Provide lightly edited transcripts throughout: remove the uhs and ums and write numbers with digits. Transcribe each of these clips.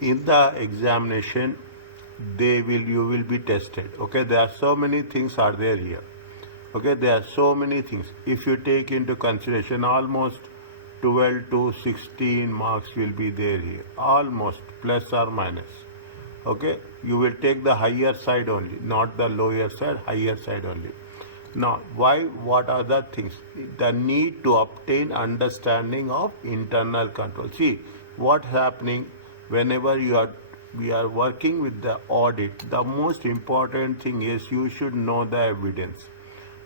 in the examination you will be tested. Okay, there are so many things are there here. Okay, there are so many things. If you take into consideration, almost 12 to 16 marks will be there here, almost plus or minus. Okay, you will take the higher side only, not the lower side, higher side only. Now, why? What are the things? The need to obtain understanding of internal control. See, what's happening whenever we are working with the audit. The most important thing is you should know the evidence.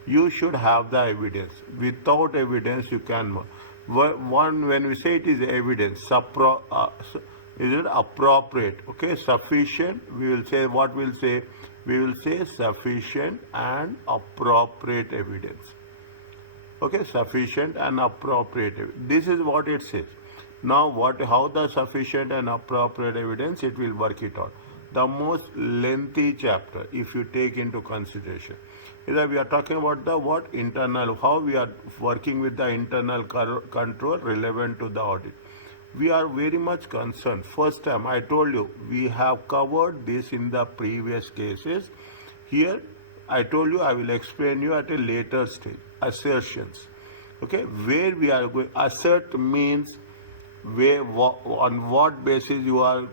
You should have the evidence. Without evidence, you can. One, when we say it is evidence, is it appropriate? Okay, sufficient. We will say what we'll say. We will say sufficient and appropriate evidence. Okay, sufficient and appropriate. This is what it says. Now, how the sufficient and appropriate evidence, it will work it out. The most lengthy chapter, if you take into consideration, is that we are talking about the internal, how we are working with the internal control relevant to the audit. We are very much concerned. First time I told you, we have covered this in the previous cases. Here, I told you I will explain you at a later stage. Assertions. Okay, where we are going, assert means on what basis you are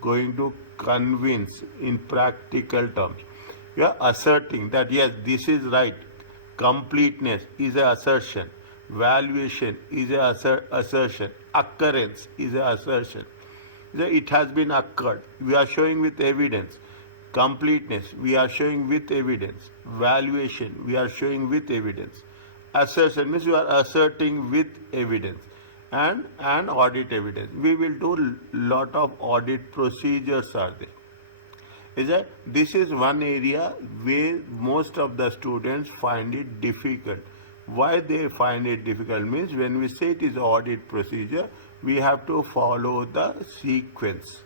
going to convince in practical terms. You are asserting that yes, this is right. Completeness is an assertion. Valuation is an assertion. Occurrence is an assertion. It has been occurred. We are showing with evidence. Completeness, we are showing with evidence. Valuation, we are showing with evidence. Assertion means you are asserting with evidence. And audit evidence. We will do lot of audit procedures are there. Is that this is one area where most of the students find it difficult. Why they find it difficult means when we say it is audit procedure, we have to follow the sequence.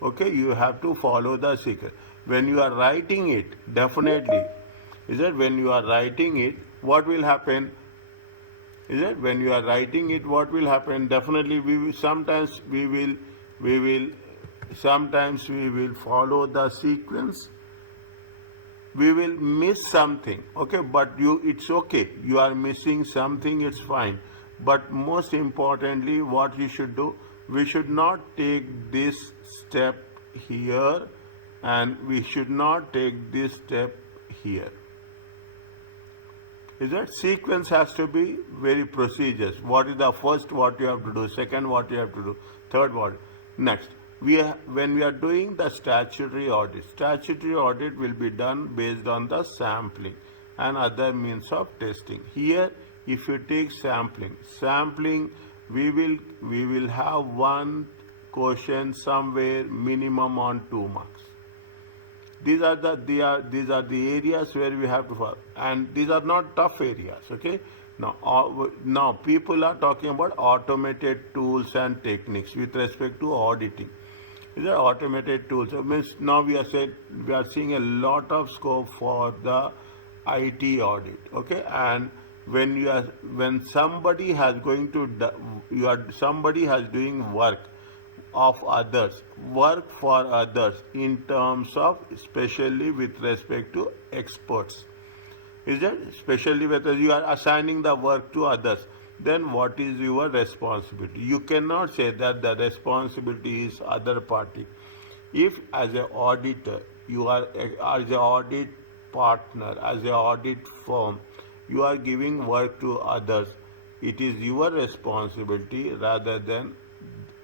Okay, you have to follow the sequence. When you are writing it, definitely, is that when you are writing it, what will happen? Is that when you are writing it, what will happen? Definitely, sometimes we will follow the sequence. We will miss something, okay, but it's okay. You are missing something, it's fine. But most importantly, what you should do, we should not take this step here and we should not take this step here. Is that sequence has to be very procedures. What is the first, what you have to do, second, what you have to do, third, what, next. When we are doing the statutory audit will be done based on the sampling and other means of testing. Here, if you take sampling, we will have one question somewhere minimum on 2 marks. These are the areas where we have to follow, and these are not tough areas. Okay. Now people are talking about automated tools and techniques with respect to auditing. These are automated tools. So means now we are seeing a lot of scope for the IT audit. Okay, and when somebody has somebody has doing work for others in terms of especially with respect to experts. Is it? Especially whether you are assigning the work to others, then what is your responsibility? You cannot say that the responsibility is other party. If as an auditor, you are as an audit partner, as an audit firm, you are giving work to others, it is your responsibility rather than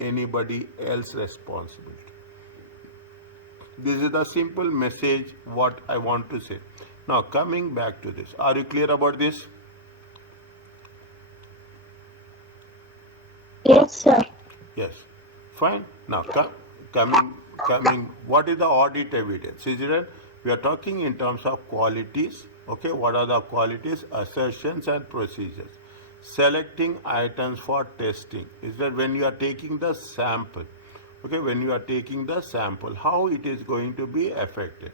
anybody else's responsibility. This is the simple message what I want to say. Now coming back to this, are you clear about this? Yes, sir. Yes, fine. Now coming. What is the audit evidence? Is it? We are talking in terms of qualities. Okay, what are the qualities? Assertions and procedures. Selecting items for testing. Is that when you are taking the sample? Okay, when you are taking the sample, how it is going to be affected?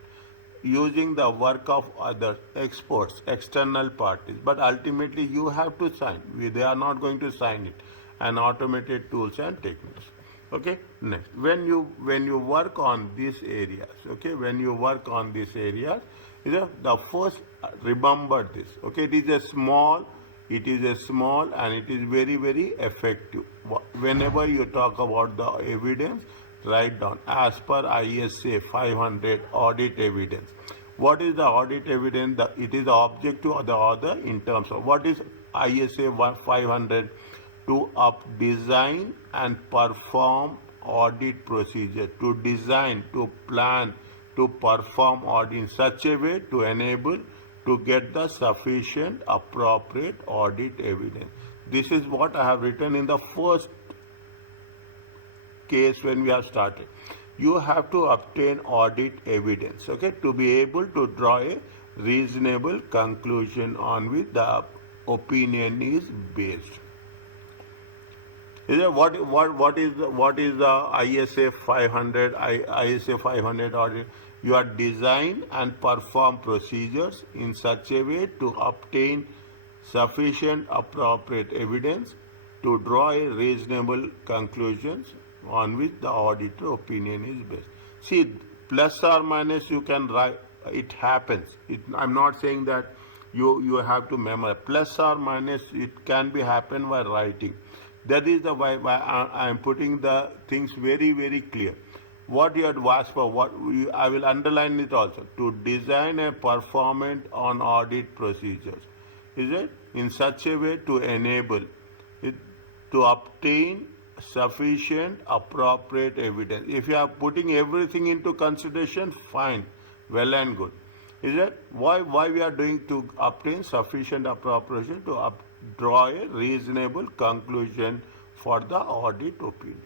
Using the work of other experts, external parties, but ultimately you have to sign. They are not going to sign it. And automated tools and techniques. Okay, next, when you work on these areas, okay, when you work on these areas, the first, remember this, okay, it is a small and it is very, very effective. Whenever you talk about the evidence, write down as per ISA 500 audit evidence. What is the audit evidence? It is the objective of the other in terms of what is ISA 500, to design and perform audit procedure, to design, to plan, to perform audit in such a way to enable to get the sufficient appropriate audit evidence. This is what I have written in the first case when we have started. You have to obtain audit evidence, okay, to be able to draw a reasonable conclusion on which the opinion is based. Is it what is the ISA 500 ISA 500 audit? You are design and perform procedures in such a way to obtain sufficient appropriate evidence to draw a reasonable conclusions on which the auditor opinion is based. See, plus or minus you can write. It happens. I'm not saying that you have to memorize. Plus or minus it can be happen by writing. That is the why I am putting the things very, very clear. What you had asked for, I will underline it also. To design a performance on audit procedures, is it in such a way to enable it to obtain sufficient appropriate evidence. If you are putting everything into consideration, fine, well and good. Is that why we are doing to obtain sufficient appropriation to draw a reasonable conclusion for the audit opinion?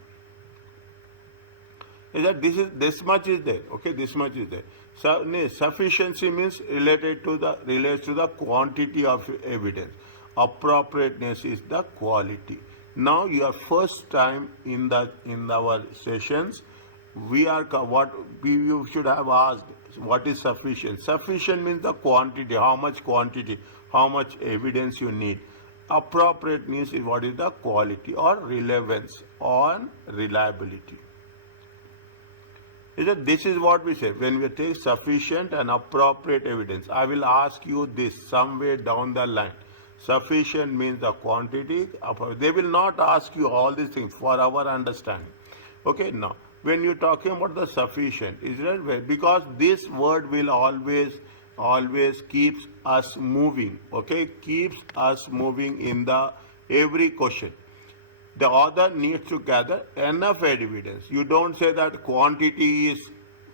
Is that this much is there? Okay, this much is there. So sufficiency means relates to the quantity of evidence. Appropriateness is the quality. Now your first time in our sessions, you should have asked what is sufficient. Sufficient means the quantity, how much evidence you need. Appropriate means what is the quality or relevance or reliability. This is what we say when we take sufficient and appropriate evidence. I will ask you this somewhere down the line. Sufficient means the quantity. They will not ask you all these things for our understanding. Okay, now when you're talking about the sufficient, is that because this word will always keeps us moving. Okay, keeps us moving in the every question. The author needs to gather enough evidence. You don't say that quantity is,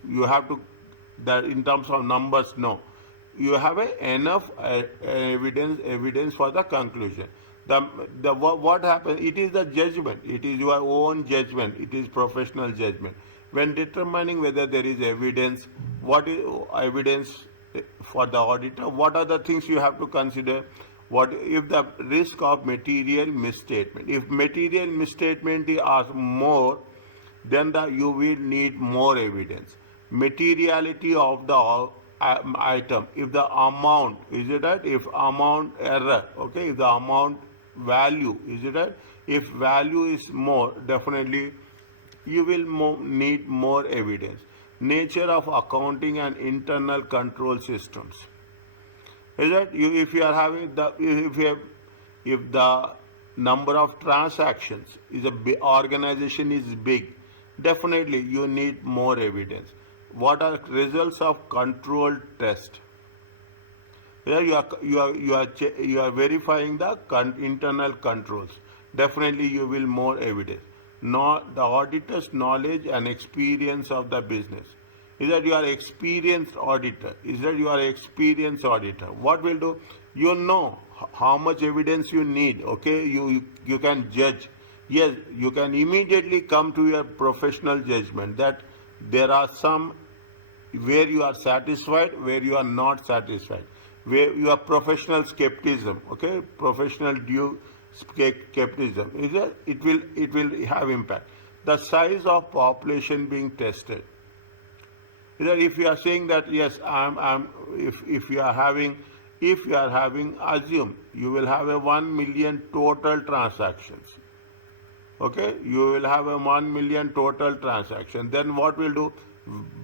you have to, that in terms of numbers, no. You have enough evidence for the conclusion. What happens? It is the judgment. It is your own judgment. It is professional judgment. When determining whether there is evidence, what is evidence for the auditor? What are the things you have to consider? What if the risk of material misstatement? If material misstatement is more, then you will need more evidence. Materiality of the item. If the amount, is it right? If amount error, okay. If the amount value, is it right? If value is more, definitely you will need more evidence. Nature of accounting and internal control systems. Is that if you are having if the number of transactions is organization is big, definitely you need more evidence. What are results of control test? Here you are verifying the internal controls. Definitely you will more evidence. Not the auditor's knowledge and experience of the business. Is that you are experienced auditor? Is that you are experienced auditor? What will do? You know how much evidence you need. Okay, you can judge. Yes, you can immediately come to your professional judgment that there are some where you are satisfied, where you are not satisfied, where you are professional skepticism. Okay, professional due skepticism. Is that it will have impact. The size of population being tested. If you are saying that yes, if you are having, assume you will have a 1 million total transactions. Okay, you will have a 1 million total transaction. Then what we'll do,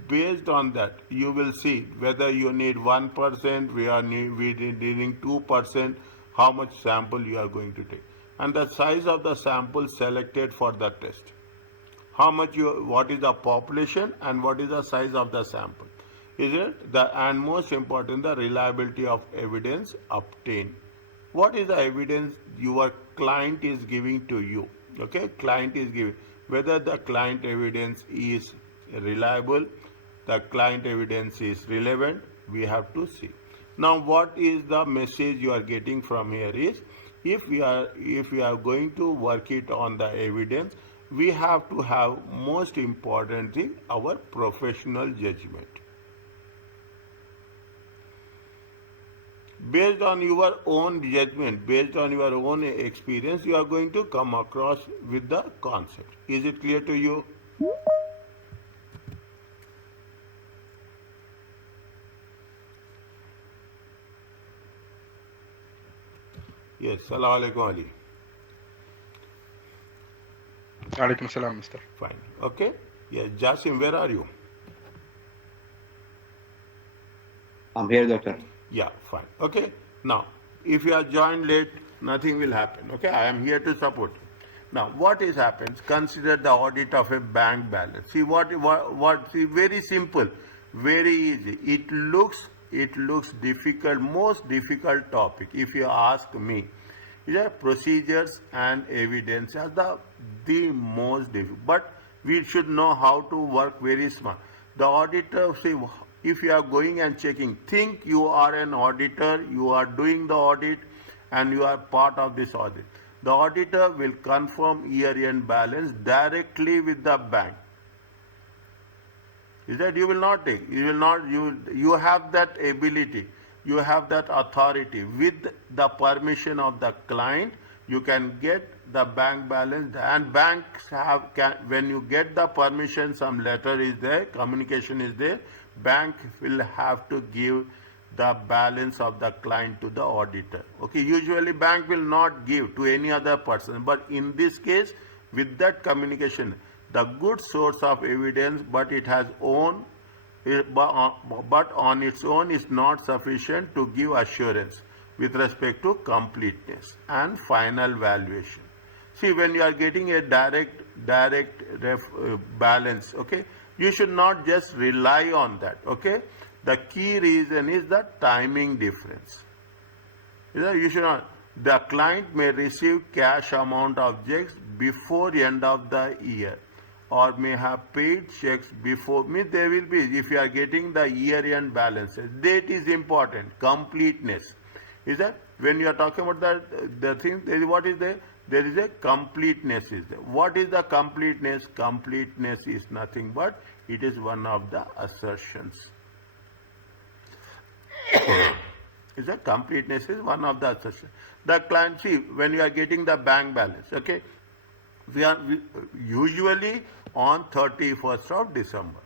based on that, you will see whether you need 1%, we needing 2%, how much sample you are going to take, and the size of the sample selected for the test. How much what is the population and what is the size of the sample. Is it and most important, the reliability of evidence obtained. What is the evidence your client is giving to you? Okay, client is giving whether the client evidence is reliable, the client evidence is relevant. We have to see. Now, what is the message you are getting from here is, if we are going to work it on the evidence, we have to have, most important thing, our professional judgment. Based on your own judgment, based on your own experience, you are going to come across with the concept. Is it clear to you? Yes. Assalamu alaikum, Ali. Alaikum salam, Mr. Fine. Okay. Yes. Jasim, where are you? I'm here, doctor. Yeah, fine. Okay. Now, if you are joined late, nothing will happen. Okay. I am here to support you. Now, what is happens? Consider the audit of a bank balance. See see, very simple, very easy. It looks difficult, most difficult topic. If you ask me, procedures and evidence are the most difficult. But we should know how to work very smart. The auditor, see, if you are going and checking, think you are an auditor, you are doing the audit and you are part of this audit. The auditor will confirm year-end balance directly with the bank. Is that you will not take, you have that ability, you have that authority. With the permission of the client, you can get the bank balance, and banks when you get the permission, some letter is there, communication is there, bank will have to give the balance of the client to the auditor. Okay, usually bank will not give to any other person, but in this case, with that communication, the good source of evidence, but it has own, but on its own is not sufficient to give assurance with respect to completeness and final valuation. See, when you are getting a direct balance, okay, you should not just rely on that. Okay, the key reason is the timing difference. You should not. The client may receive cash amount of checks before end of the year, or may have paid checks before. There will be, if you are getting the year-end balances, date is important. Completeness is that when you are talking about the thing, what is there? There is a completeness is there. What is the completeness? Completeness is nothing but it is one of the assertions. Is that completeness is one of the assertions. The client, see, when you are getting the bank balance, okay, we usually on 31st of December,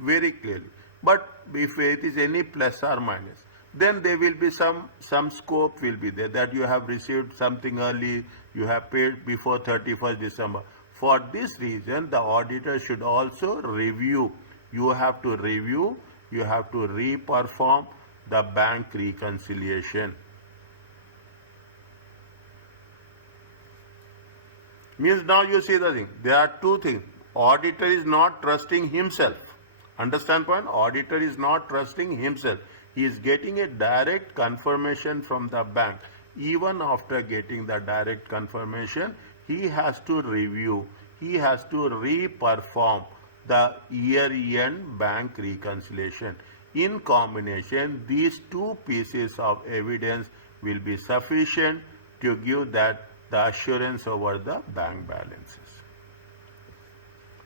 very clearly. But if it is any plus or minus, then there will be some scope will be there that you have received something early, you have paid before 31st December. For this reason, the auditor should also review. You have to review, you have to re-perform the bank reconciliation. Means now you see the thing. There are two things. Auditor is not trusting himself. Understand point? Auditor is not trusting himself. He is getting a direct confirmation from the bank. Even after getting the direct confirmation, he has to review. He has to re-perform the year-end bank reconciliation. In combination, these two pieces of evidence will be sufficient to give that the assurance over the bank balances.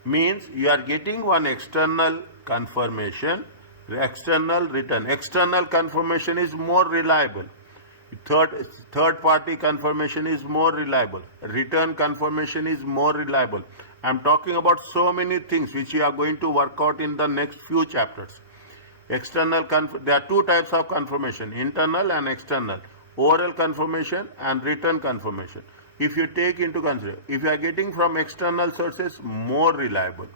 Means you are getting one external confirmation, external return. External confirmation is more reliable. Third party confirmation is more reliable. Return confirmation is more reliable. I am talking about so many things which we are going to work out in the next few chapters. There are two types of confirmation, internal and external. Oral confirmation and written confirmation. If you take into consideration, if you are getting from external sources, more reliable.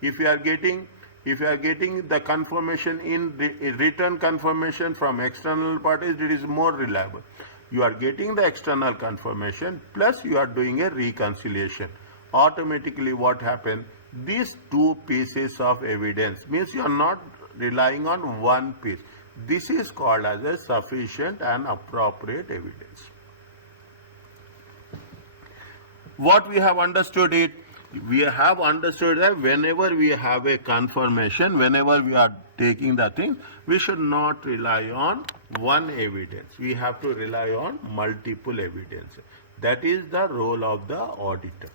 If you are getting the confirmation in written confirmation from external parties, it is more reliable. You are getting the external confirmation plus you are doing a reconciliation. Automatically what happens? These two pieces of evidence means you are not relying on one piece. This is called as a sufficient and appropriate evidence. What we have understood it, we have understood that whenever we have a confirmation, whenever we are taking the thing, we should not rely on one evidence. We have to rely on multiple evidence. That is the role of the auditor.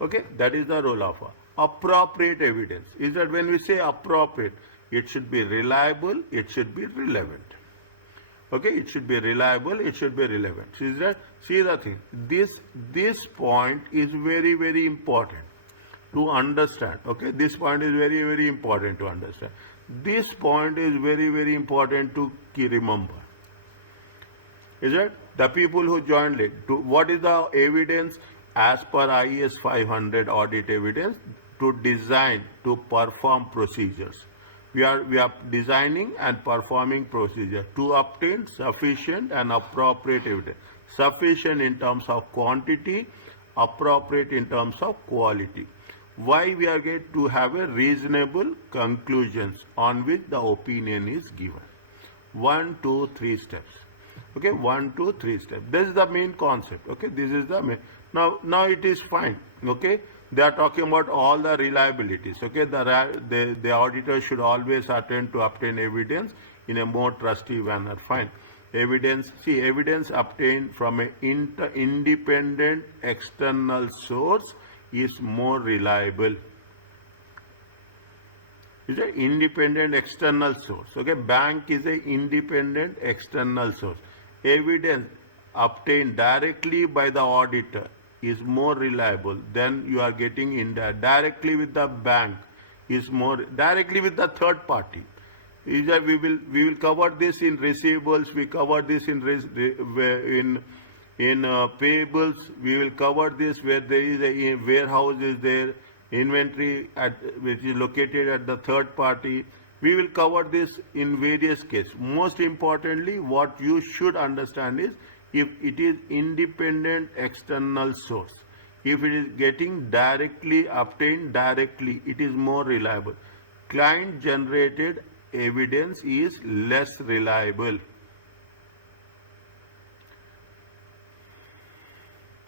Okay, that is the role of appropriate evidence. Is that when we say appropriate, it should be reliable, it should be relevant. Okay, it should be reliable, it should be relevant. See the thing. This point is very, very important to understand. Okay, this point is very, very important to understand. This point is very, very important to remember. Is it? The people who joined late. What is the evidence as per IS 500 audit evidence? To design, to perform procedures. We are designing and performing procedure to obtain sufficient and appropriate evidence. Sufficient in terms of quantity, appropriate in terms of quality. Why we are going to have a reasonable conclusions on which the opinion is given. 1, 2, 3 steps. Okay, 1, 2, 3 steps. This is the main concept. Okay, this is the main. Now it is fine. Okay. They are talking about all the reliabilities. Okay, the auditor should always attempt to obtain evidence in a more trusty manner. Fine. Evidence obtained from an independent external source is more reliable. Is an independent external source. Okay, bank is an independent external source. Evidence obtained directly by the auditor is more reliable than you are getting in directly with the bank, is more directly with the third party. Is that we will cover this in receivables, we cover this in payables, we will cover this where there is a warehouse is there, inventory which is located at the third party. We will cover this in various cases. Most importantly, what you should understand is, if it is independent external source, if it is getting directly obtained directly, it is more reliable. Client generated evidence is less reliable.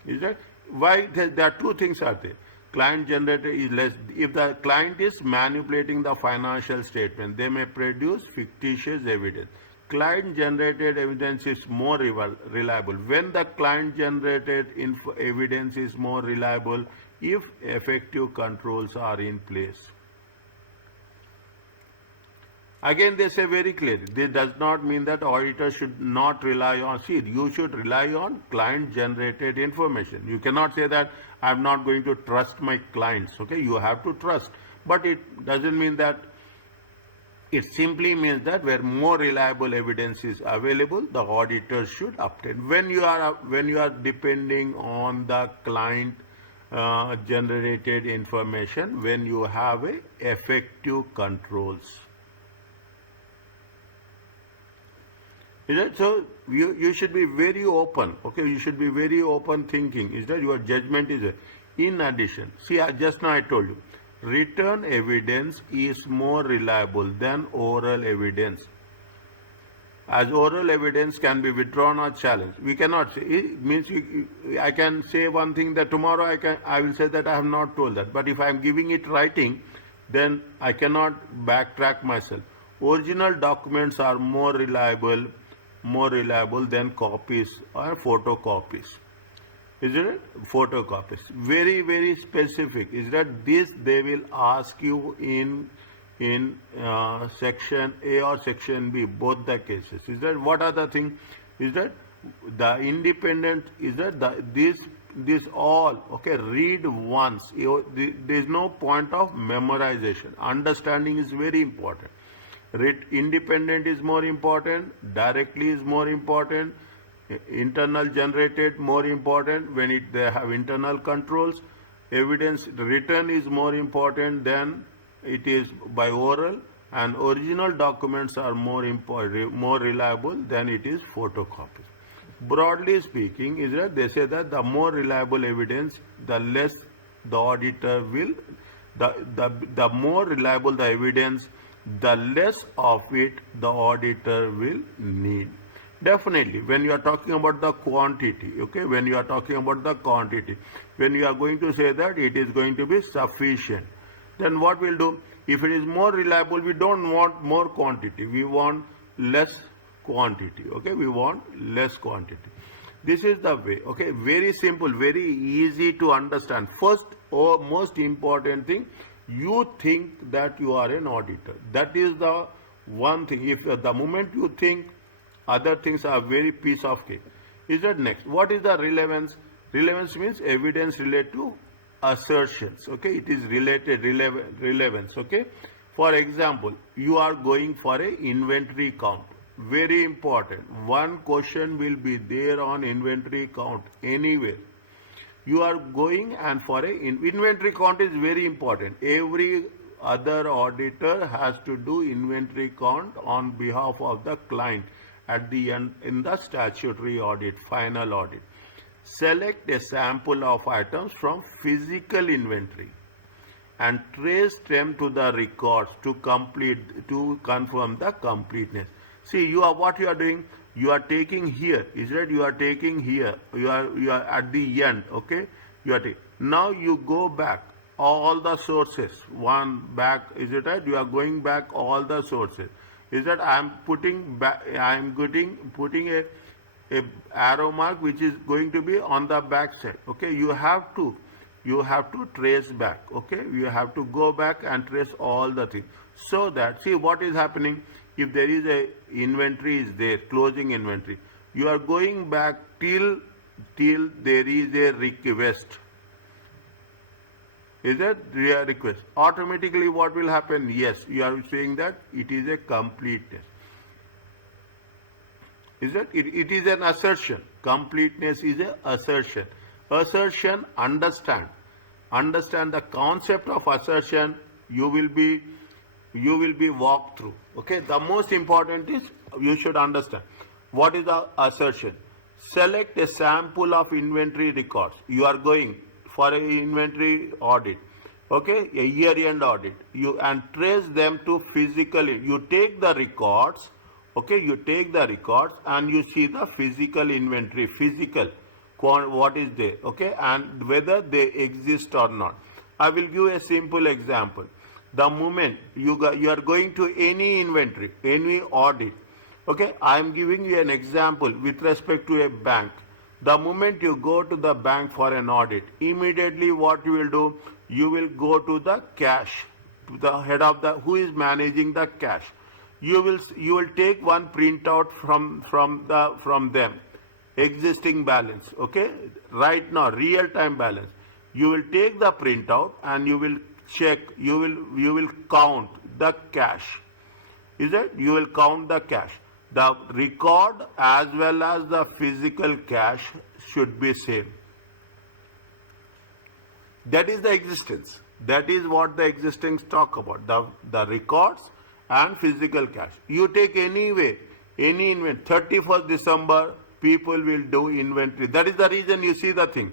Is that why? There are two things are there. Client generated is less. If the client is manipulating the financial statement, they may produce fictitious evidence. Client generated evidence is more reliable. When the client generated evidence is more reliable, if effective controls are in place. Again, they say very clearly, this does not mean that auditor should not rely on, you should rely on client generated information. You cannot say that I am not going to trust my clients. Okay, you have to trust, but it doesn't mean that. It simply means that where more reliable evidence is available, the auditor should obtain. When you are depending on the client generated information, when you have a effective controls. Is that so? You should be very open. Okay, you should be very open thinking. Is that your judgment is in addition? See, just now I told you. Written evidence is more reliable than oral evidence. As oral evidence can be withdrawn or challenged. We cannot say, it means I can say one thing that tomorrow I will say that I have not told that. But if I am giving it writing, then I cannot backtrack myself. Original documents are more reliable than copies or photocopies. Is it photocopies? Very, very specific. Is that this they will ask you in section A or section B, both the cases. Is that what are the things? Is that the independent? Is that this all? Okay, read once. There is no point of memorization. Understanding is very important. Independent is more important. Directly is more important. Internal generated more important when they have internal controls. Evidence written is more important than it is by oral, and original documents are more important, more reliable than it is photocopy. Broadly speaking, is that they say that the more reliable evidence, the less the auditor will, the more reliable the evidence, the less of it the auditor will need. Definitely, when you are talking about the quantity, okay, when you are talking about the quantity, when you are going to say that it is going to be sufficient, then what we'll do, if it is more reliable, we don't want more quantity, we want less quantity, okay, we want less quantity. This is the way, okay, very simple, very easy to understand. First or most important thing, you think that you are an auditor. That is the one thing. If the moment you think, other things are very piece of cake. Is that next? What is the relevance? Relevance means evidence related to assertions. Okay, it is related relevance. Okay, for example, you are going for a inventory count. Very important. One question will be there on inventory count anywhere. You are going and for a inventory count is very important. Every other auditor has to do inventory count on behalf of the client at the end in the statutory audit, final audit. Select a sample of items from physical inventory and trace them to the records to confirm the completeness. See, what you are doing, you are taking here, is that you are taking here, you are at the end, okay, you are taking. Now you go back all the sources, one back, is it right? You are going back all the sources. Is that I am putting back, I am putting a arrow mark which is going to be on the back side. Okay, you have to trace back. Okay, you have to go back and trace all the things, so that, see what is happening. If there is a inventory is there, closing inventory, you are going back till there is a request. Is that a request? Automatically what will happen? Yes, you are saying that it is a completeness. Is that it is an assertion. Completeness is an assertion. Assertion, understand the concept of assertion. You will be walked through. Okay, the most important is you should understand what is the assertion. Select a sample of inventory records. You are going for an inventory audit, okay, a year-end audit, and trace them to physically. You take the records, okay, you take the records and you see the physical inventory, what is there, okay, and whether they exist or not. I will give a simple example. The moment you are going to any inventory, any audit, okay, I am giving you an example with respect to a bank. The moment you go to the bank for an audit, immediately what you will do, you will go to the cash, to the head of who is managing the cash. You will take one printout from them, existing balance, okay, right now, real time balance. You will take the printout and you will check, you will count the cash. Is it? You will count the cash. The record as well as the physical cash should be same. That is the existence. That is what the existence talk about. The records and physical cash. You take any inventory. 31st December, people will do inventory. That is the reason you see the thing.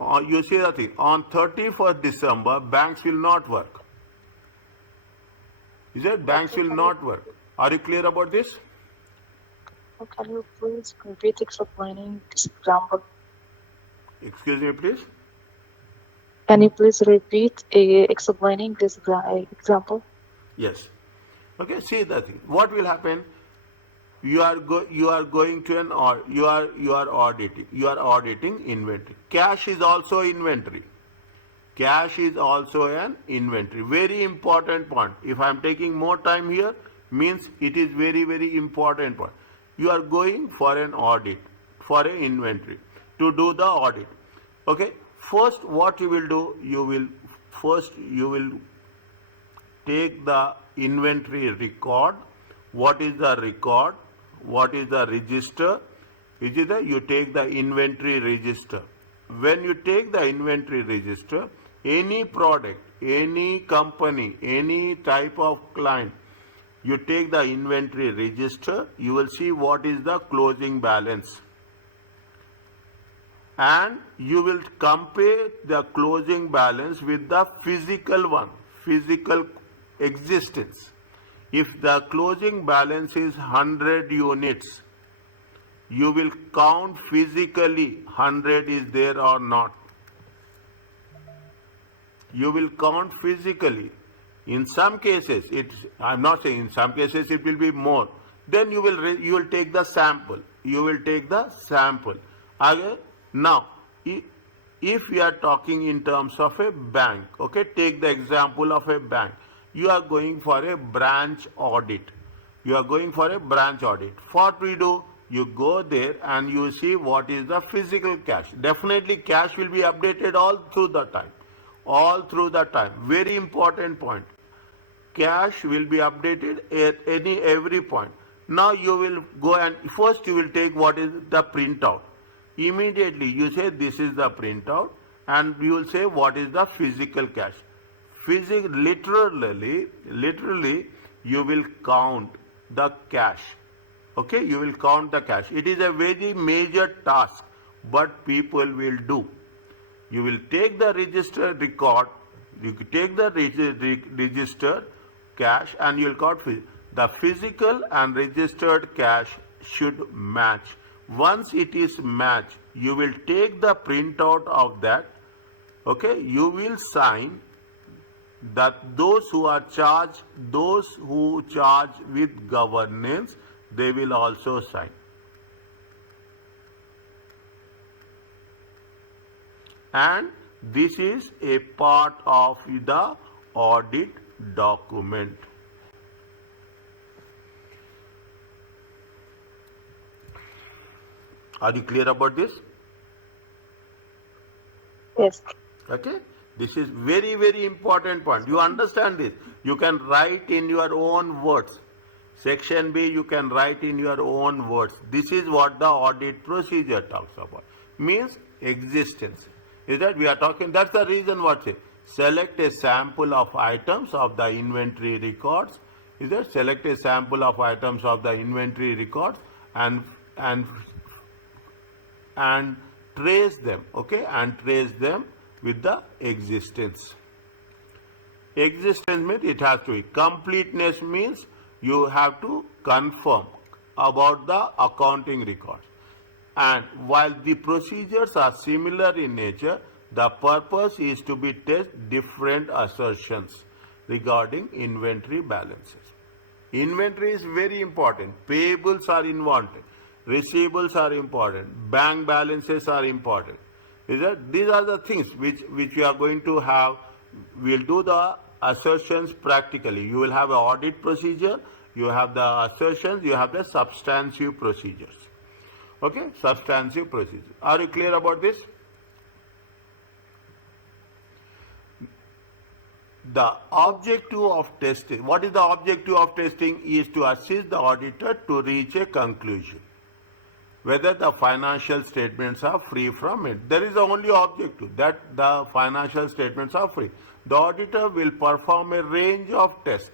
On 31st December, banks will not work. Is it? Banks will not work. Are you clear about this? Can you please repeat explaining this example? Excuse me, please. Can you please repeat explaining this example? Yes. Okay. See the thing. What will happen? You are going to you are auditing inventory. Cash is also inventory. Cash is also an inventory. Very important point. If I am taking more time here, means it is very, very important point. You are going for an audit, for an inventory, to do the audit. Okay. First, what you will do, you will take the inventory record. What is the record? What is the register? which is you take the inventory register. When you take the inventory register, any product, any company, any type of client, you take the inventory register, you will see what is the closing balance. And you will compare the closing balance with the physical one, physical existence. If the closing balance is 100 units, you will count physically 100 is there or not. You will count physically. In some cases, I'm not saying in some cases it will be more. Then you will take the sample. You will take the sample. Okay? Now, if we are talking in terms of a bank, okay, take the example of a bank. You are going for a branch audit. You are going for a branch audit. What we do? You go there and you see what is the physical cash. Definitely cash will be updated all through the time. All through the time. Very important point. Cash will be updated at every point. Now you will go and first you will take what is the printout. Immediately you say this is the printout and you will say what is the physical cash. Literally you will count the cash. Okay, you will count the cash. It is a very major task, but people will do. You will take the registered record, you take the registered cash and you will count the physical and registered cash should match. Once it is matched, you will take the printout of that. Okay, you will sign that those who charge with governance, they will also sign. And this is a part of the audit document. Are you clear about this? Yes. Okay, this is very, very important point. You understand this? You can write in your own words. Section B, you can write in your own words. This is what the audit procedure talks about. Means existence. Is that we are talking? That's the reason what say. Select a sample of items of the inventory records. Is that select a sample of items of the inventory records and trace them. Okay, and trace them with the existence. Existence means it has to be. Completeness means you have to confirm about the accounting records. And while the procedures are similar in nature, the purpose is to be test different assertions regarding inventory balances. Inventory is very important. Payables are important. Receivables are important. Bank balances are important. These are the things which we are going to have. We will do the assertions practically. You will have an audit procedure, you have the assertions, you have the substantive procedures. Okay, substantive procedure. Are you clear about this? The objective of testing, what is the objective of testing? Is to assist the auditor to reach a conclusion. Whether the financial statements are free from it. There is the only objective, that the financial statements are free. The auditor will perform a range of tests.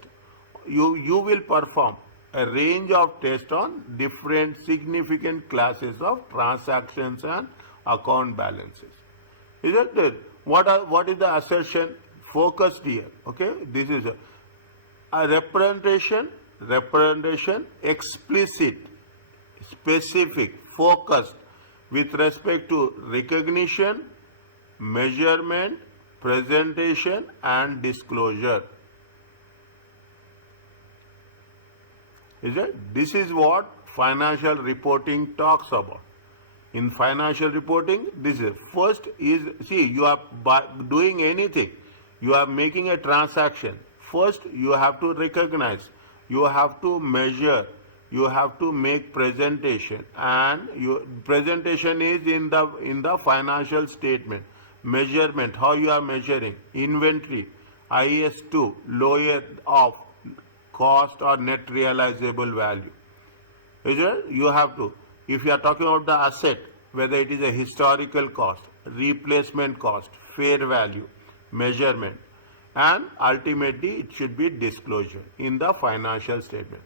You will perform a range of tests on different significant classes of transactions and account balances. Isn't it? What is the assertion? Focused here. Okay, this is a representation, explicit, specific, focused with respect to recognition, measurement, presentation and disclosure. Is it? This is what financial reporting talks about. In financial reporting, this is first is, see, you are doing anything, you are making a transaction. First, you have to recognize, you have to measure, you have to make presentation, and your presentation is in the financial statement. Measurement, how you are measuring inventory, IS2, lower of cost or net realizable value. Is it? You have to. If you are talking about the asset, whether it is a historical cost, replacement cost, fair value, measurement, and ultimately it should be disclosure in the financial statement,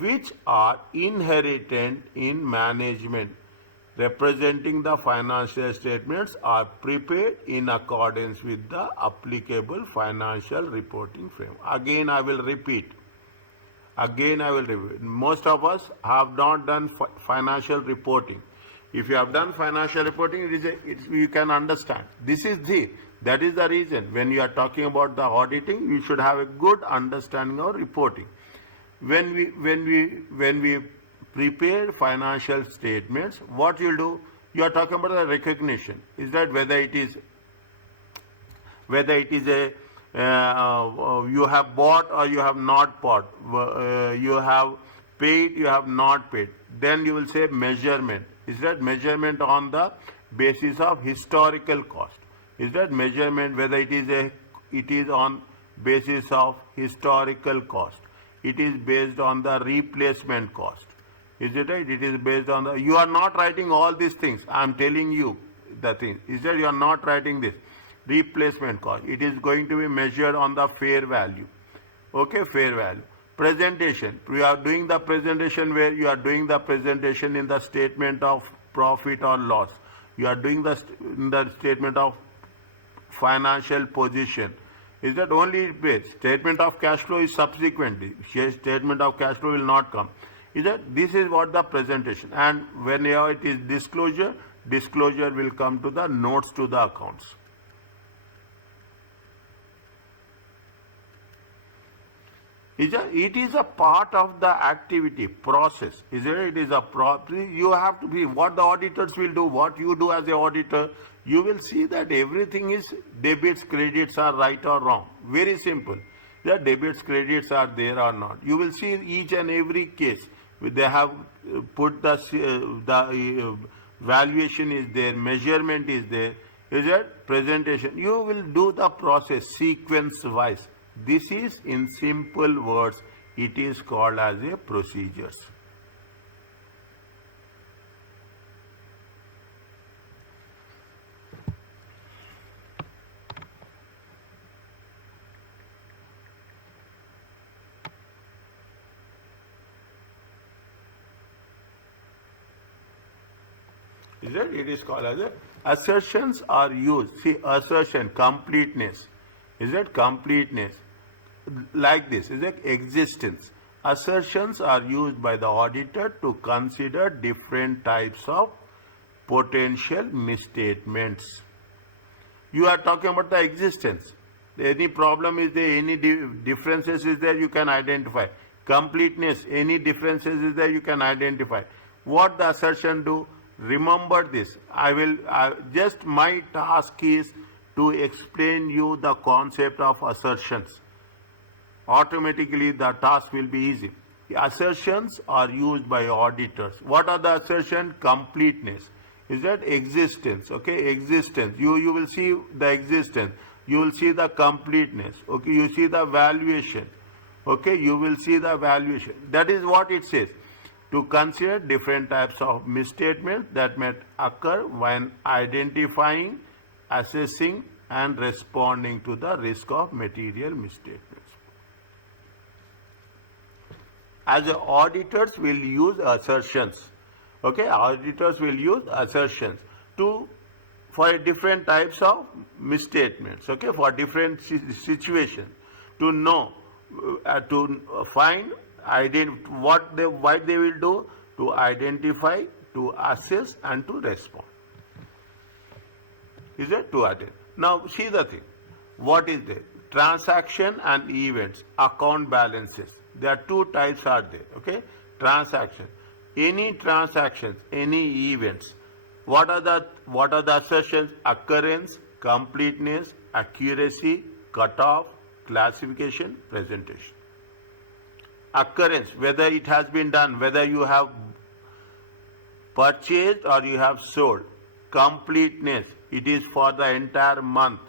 which are inherent in management. Representing the financial statements are prepared in accordance with the applicable financial reporting framework. Again, I will repeat. Most of us have not done financial reporting. If you have done financial reporting, you can understand. That is the reason when you are talking about the auditing, you should have a good understanding of reporting. When we prepare financial statements, what you'll do, you are talking about the recognition. Is that whether it is a you have bought or you have not bought, you have paid, you have not paid. Then you will say measurement. Is that measurement on the basis of historical cost? Is that measurement whether it is on basis of historical cost? It is based on the replacement cost. Is it right? It is based on the. You are not writing all these things. I am telling you the thing. Is that you are not writing this replacement cost? It is going to be measured on the fair value. Okay, fair value. Presentation. We are doing the presentation where you are doing the presentation in the statement of profit or loss. You are doing in the statement of financial position. Is that only base? Statement of cash flow is subsequently. Statement of cash flow will not come. Is that this is what the presentation, and whenever it is disclosure will come to the notes to the accounts. It is a part of the activity process. Is it? It is a you have to be what the auditors will do, what you do as an auditor. You will see that everything is debits, credits are right or wrong. Very simple. The debits, credits are there or not. You will see each and every case. They have put the valuation is there, measurement is there. Is that presentation? You will do the process sequence wise. This is in simple words. It is called as a procedures. Is that it is called as a assertions are used. See, assertion, completeness. Is that completeness? Like this, is that existence. Assertions are used by the auditor to consider different types of potential misstatements. You are talking about the existence. Any problem is there, any differences is there, you can identify. Completeness, any differences is there, you can identify. What the assertion do? Remember this. Just my task is to explain you the concept of assertions. Automatically the task will be easy. The assertions are used by auditors. What are the assertions? Completeness. Is that existence? Okay, existence. You will see the existence. You will see the completeness. Okay, you see the valuation. Okay, you will see the valuation. That is what it says. To consider different types of misstatements that may occur when identifying, assessing, and responding to the risk of material misstatements. As auditors will use assertions. Okay, auditors will use assertions for different types of misstatements. Okay, for different situations, to know, to find, what they will do, to identify, to assess, and to respond. Is it to attend? Now see the thing. What is there? Transaction and events, account balances. There are two types are there. Okay, transaction. Any transactions, any events. What are the assertions? Occurrence, completeness, accuracy, cutoff, classification, presentation. Occurrence, whether it has been done, whether you have purchased or you have sold. Completeness, it is for the entire month.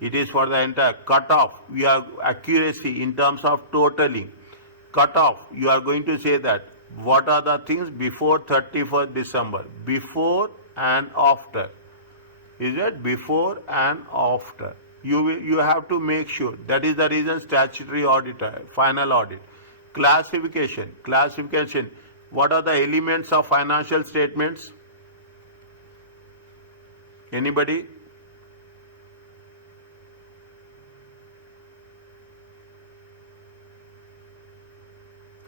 It is for the entire cutoff. We have accuracy in terms of totaling. Cutoff, you are going to say that what are the things before 31st December, before and after. Is it before and after? You have to make sure. That is the reason statutory auditor, final audit. Classification. What are the elements of financial statements? Anybody?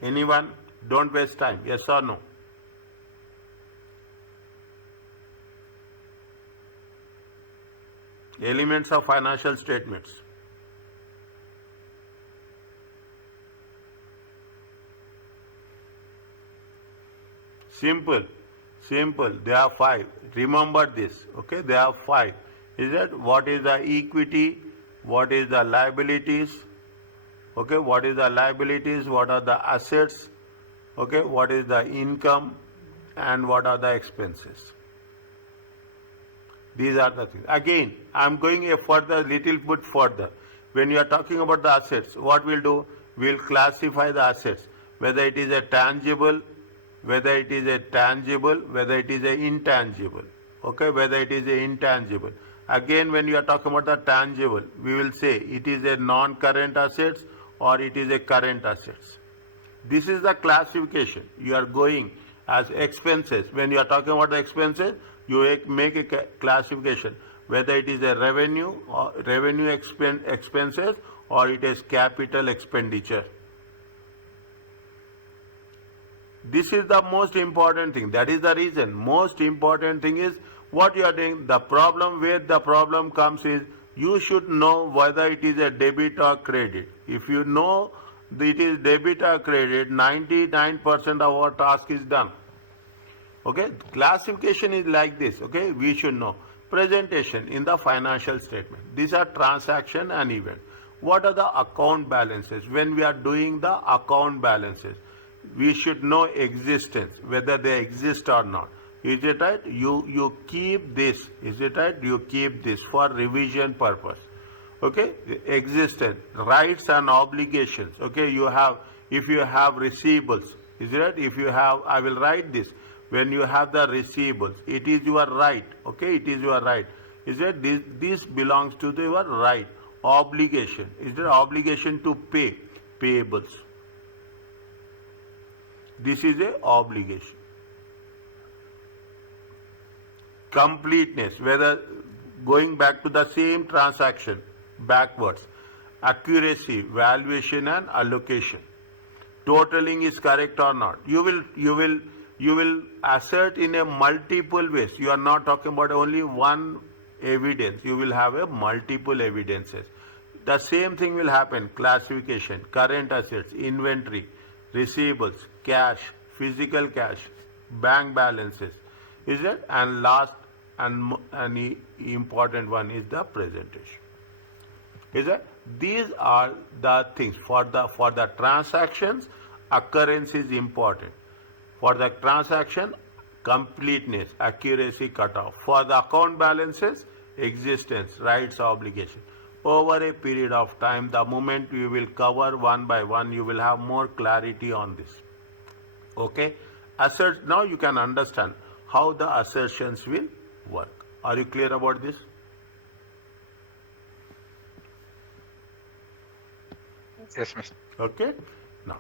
Anyone? Don't waste time. Yes or no? Elements of financial statements. Simple. There are 5. Remember this. Okay, there are 5. Is that what is the equity? What is the liabilities? Okay, what is the liabilities? What are the assets? Okay, what is the income? And what are the expenses? These are the things. Again, I am going little bit further. When you are talking about the assets, what we'll do? We'll classify the assets, whether it is a tangible, whether it is a intangible. Okay, whether it is a intangible. Again, when you are talking about the tangible, we will say it is a non-current assets or it is a current assets. This is the classification. You are going as expenses. When you are talking about the expenses, you make a classification, whether it is a revenue or expenses or it is capital expenditure. This is the most important thing. That is the reason. Most important thing is what you are doing. The problem, where the problem comes is, you should know whether it is a debit or credit. If you know it is debit or credit, 99% of our task is done. Okay, classification is like this. Okay, we should know. Presentation in the financial statement. These are transaction and event. What are the account balances? When we are doing the account balances, we should know existence, whether they exist or not. Is it right? You keep this. Is it right? You keep this for revision purpose. Okay, existence, rights and obligations. Okay, if you have receivables. Is it right? If you have, I will write this. When you have the receivables, it is your right. Okay, it is your right. Is it? This belongs to your right. Obligation. Is there obligation to pay? Payables. This is a obligation. Completeness, whether going back to the same transaction backwards. Accuracy, valuation and allocation. Totaling is correct or not. You will assert in a multiple ways. You are not talking about only one evidence. You will have a multiple evidences. The same thing will happen. Classification, current assets, inventory, receivables, cash, physical cash, bank balances. Is it? And last and important one is the presentation. Is it? These are the things. For the transactions, occurrence is important. For the transaction, completeness, accuracy, cutoff. For the account balances, existence, rights, obligation. Over a period of time, the moment you will cover one by one, you will have more clarity on this. Okay? Now you can understand how the assertions will work. Are you clear about this? Yes, Mr. Okay? Now.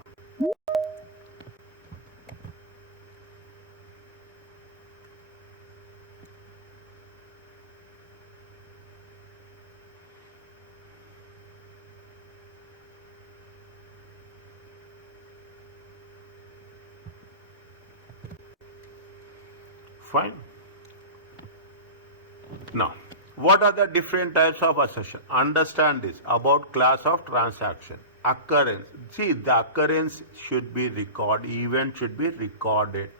Fine. Now, what are the different types of assertion? Understand this about class of transaction. Occurrence. See, the occurrence should be recorded, event should be recorded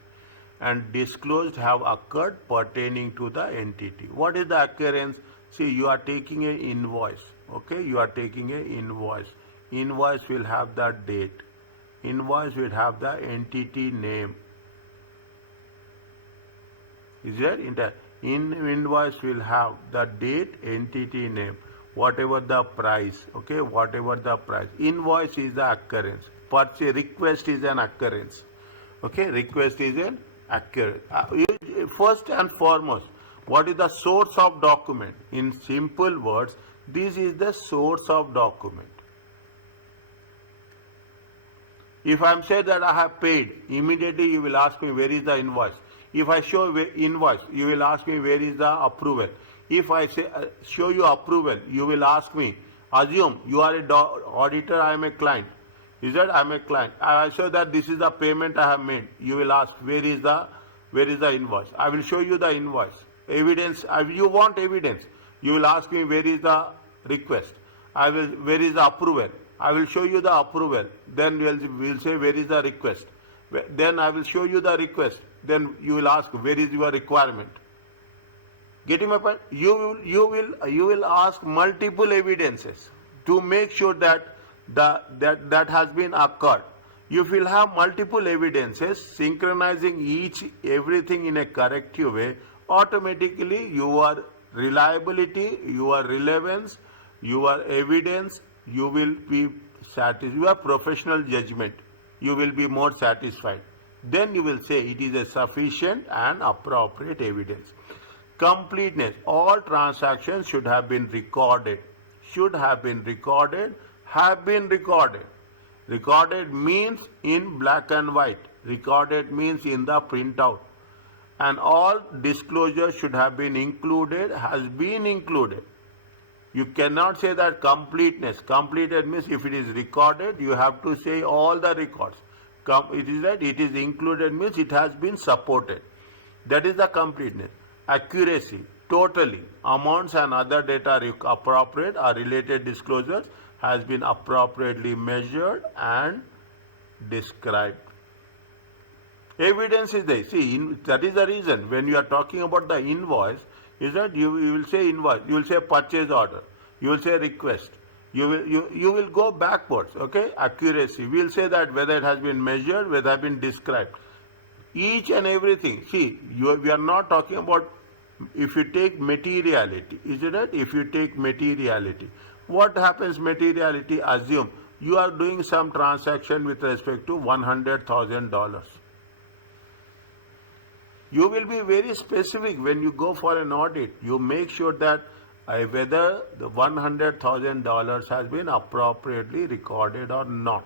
and disclosed have occurred pertaining to the entity. What is the occurrence? See, you are taking an invoice. Okay, you are taking an invoice. Invoice will have the date. Invoice will have the entity name. Is there? Invoice will have the date, entity name, whatever the price. Okay, whatever the price. Invoice is the occurrence. Purchase request is an occurrence. Okay, request is an accurate. First and foremost, what is the source of document? In simple words, this is the source of document. If I am said that I have paid, immediately you will ask me where is the invoice. If I show invoice, you will ask me where is the approval. If I say show you approval, you will ask me, assume you are a auditor, I am a client. Is that I am a client? I show that this is the payment I have made. You will ask where is the invoice. I will show you the invoice. Evidence, you want evidence. You will ask me where is the request. Where is the approval. I will show you the approval. Then we'll say where is the request. Then I will show you the request. Then you will ask where is your requirement. Getting my point? You will ask multiple evidences to make sure that that has been occurred. You will have multiple evidences synchronizing everything in a corrective way. Automatically your reliability, your relevance, your evidence, you will be satisfied. Your professional judgment, you will be more satisfied. Then you will say it is a sufficient and appropriate evidence. Completeness. All transactions should have been recorded. Should have been recorded. Have been recorded. Recorded means in black and white. Recorded means in the printout. And all disclosure should have been included, has been included. You cannot say that completeness. Completed means if it is recorded, you have to say all the records. It is that it is included means it has been supported. That is the completeness. Accuracy, totally. Amounts and other data appropriate or related disclosures has been appropriately measured and described. Evidence is there. See, that is the reason when you are talking about the invoice, is that you will say invoice, you will say purchase order, you will say request, you will go backwards. Okay, accuracy. We will say that whether it has been measured, whether it has been described. Each and everything. See, we are not talking about if you take materiality. Is it right? If you take materiality, what happens materiality? Assume you are doing some transaction with respect to $100,000. You will be very specific when you go for an audit. You make sure that whether the $100,000 has been appropriately recorded or not.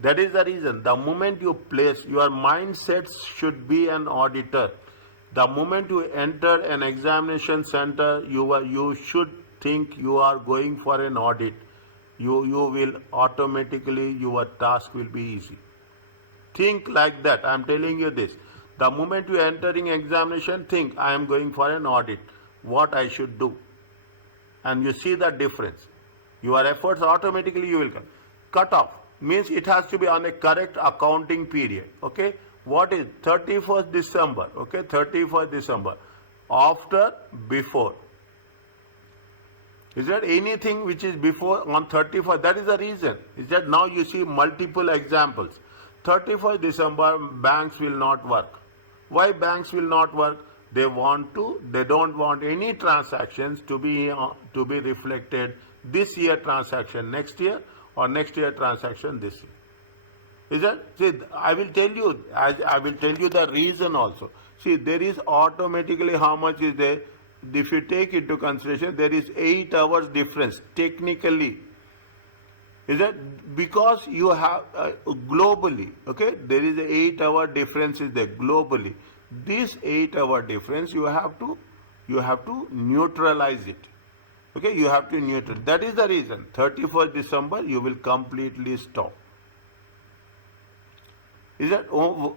That is the reason. The moment you place, your mindset should be an auditor. The moment you enter an examination center, you should think you are going for an audit. You will automatically, your task will be easy. Think like that. I am telling you this. The moment you are entering examination, think I am going for an audit. What I should do. And you see the difference. Your efforts automatically you will come. Cut off means it has to be on a correct accounting period. Okay. What is 31st December? Okay. 31st December. After, before. Is there anything which is before on 31st? That is the reason. Is that now you see multiple examples. 31st December, banks will not work. Why banks will not work? They don't want any transactions to be reflected this year transaction next year or next year transaction this year. Is that? See, I will tell you the reason also. See, there is automatically how much is there. If you take into consideration, there is 8 hours difference technically. Is that because you have globally, okay, there is an 8-hour difference is there globally. This 8-hour difference you have to neutralize it. Okay, you have to neutralize. That is the reason. 31st December you will completely stop. Is that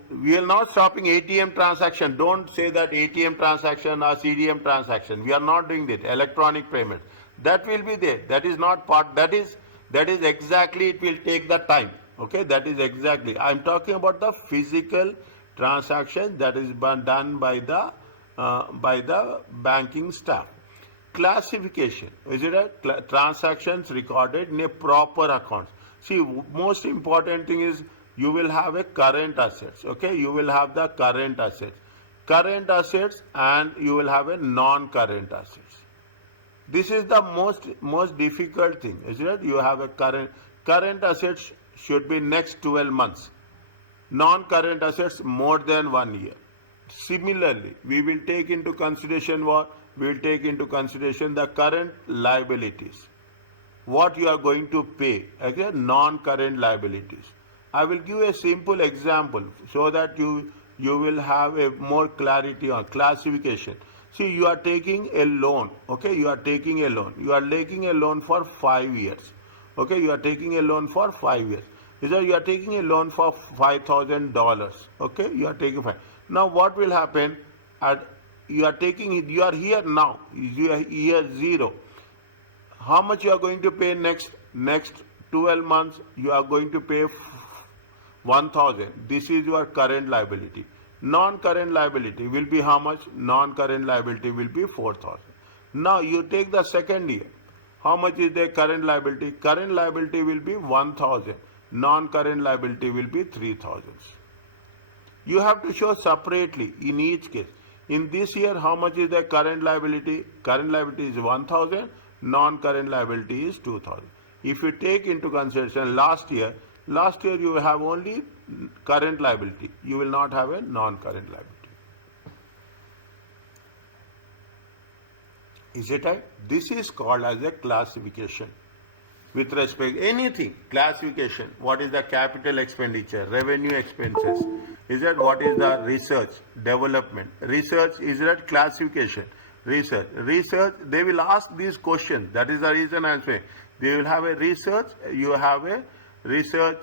we are not stopping ATM transaction. Don't say that ATM transaction or CDM transaction. We are not doing that. Electronic payment. That will be there. That is not part. That is exactly, it will take the time. Okay, that is exactly. I am talking about the physical transaction that is done by the banking staff. Classification. Is it a transactions recorded in a proper account? See, most important thing is you will have a current assets. Okay, you will have the current assets and you will have a non-current assets. This is the most difficult thing, isn't it? You have a current assets should be next 12 months. Non-current assets more than 1 year. Similarly, we will take into consideration what? We will take into consideration the current liabilities. What you are going to pay, okay? Non-current liabilities. I will give a simple example so that you will have a more clarity on classification. See, you are taking a loan, okay? You are taking a loan. You are taking a loan for 5 years, okay? You are taking a loan for 5 years. Is that you are taking a loan for $5,000, okay? You are taking 5. Now, what will happen? You are taking it. You are here now. You are year 0. How much you are going to pay next 12 months? You are going to pay 1,000. This is your current liability. Non-current liability will be how much? Non-current liability will be 4,000. Now you take the second year. How much is the current liability? Current liability will be 1,000. Non-current liability will be 3,000. You have to show separately in each case. In this year, how much is the current liability? Current liability is 1,000. Non-current liability is 2,000. If you take into consideration last year you will have only current liability. You will not have a non-current liability. Is it right? This is called as a classification. With respect anything, classification. What is the capital expenditure, revenue expenses? Is that what is the research, development? Research is that classification. Research, they will ask these questions. That is the reason I am saying. They will have a research, you have a research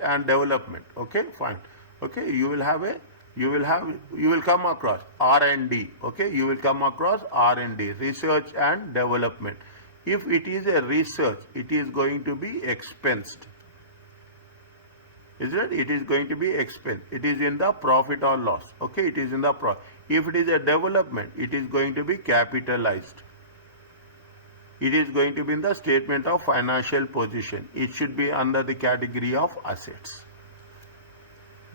and development. Okay, fine. Okay, you will come across R&D. Okay, you will come across R&D, research and development. If it is a research, it is going to be expensed. Is it? It is going to be expense. It is in the profit or loss. Okay, it is in the profit. If it is a development, it is going to be capitalized. It is going to be in the statement of financial position. It should be under the category of assets.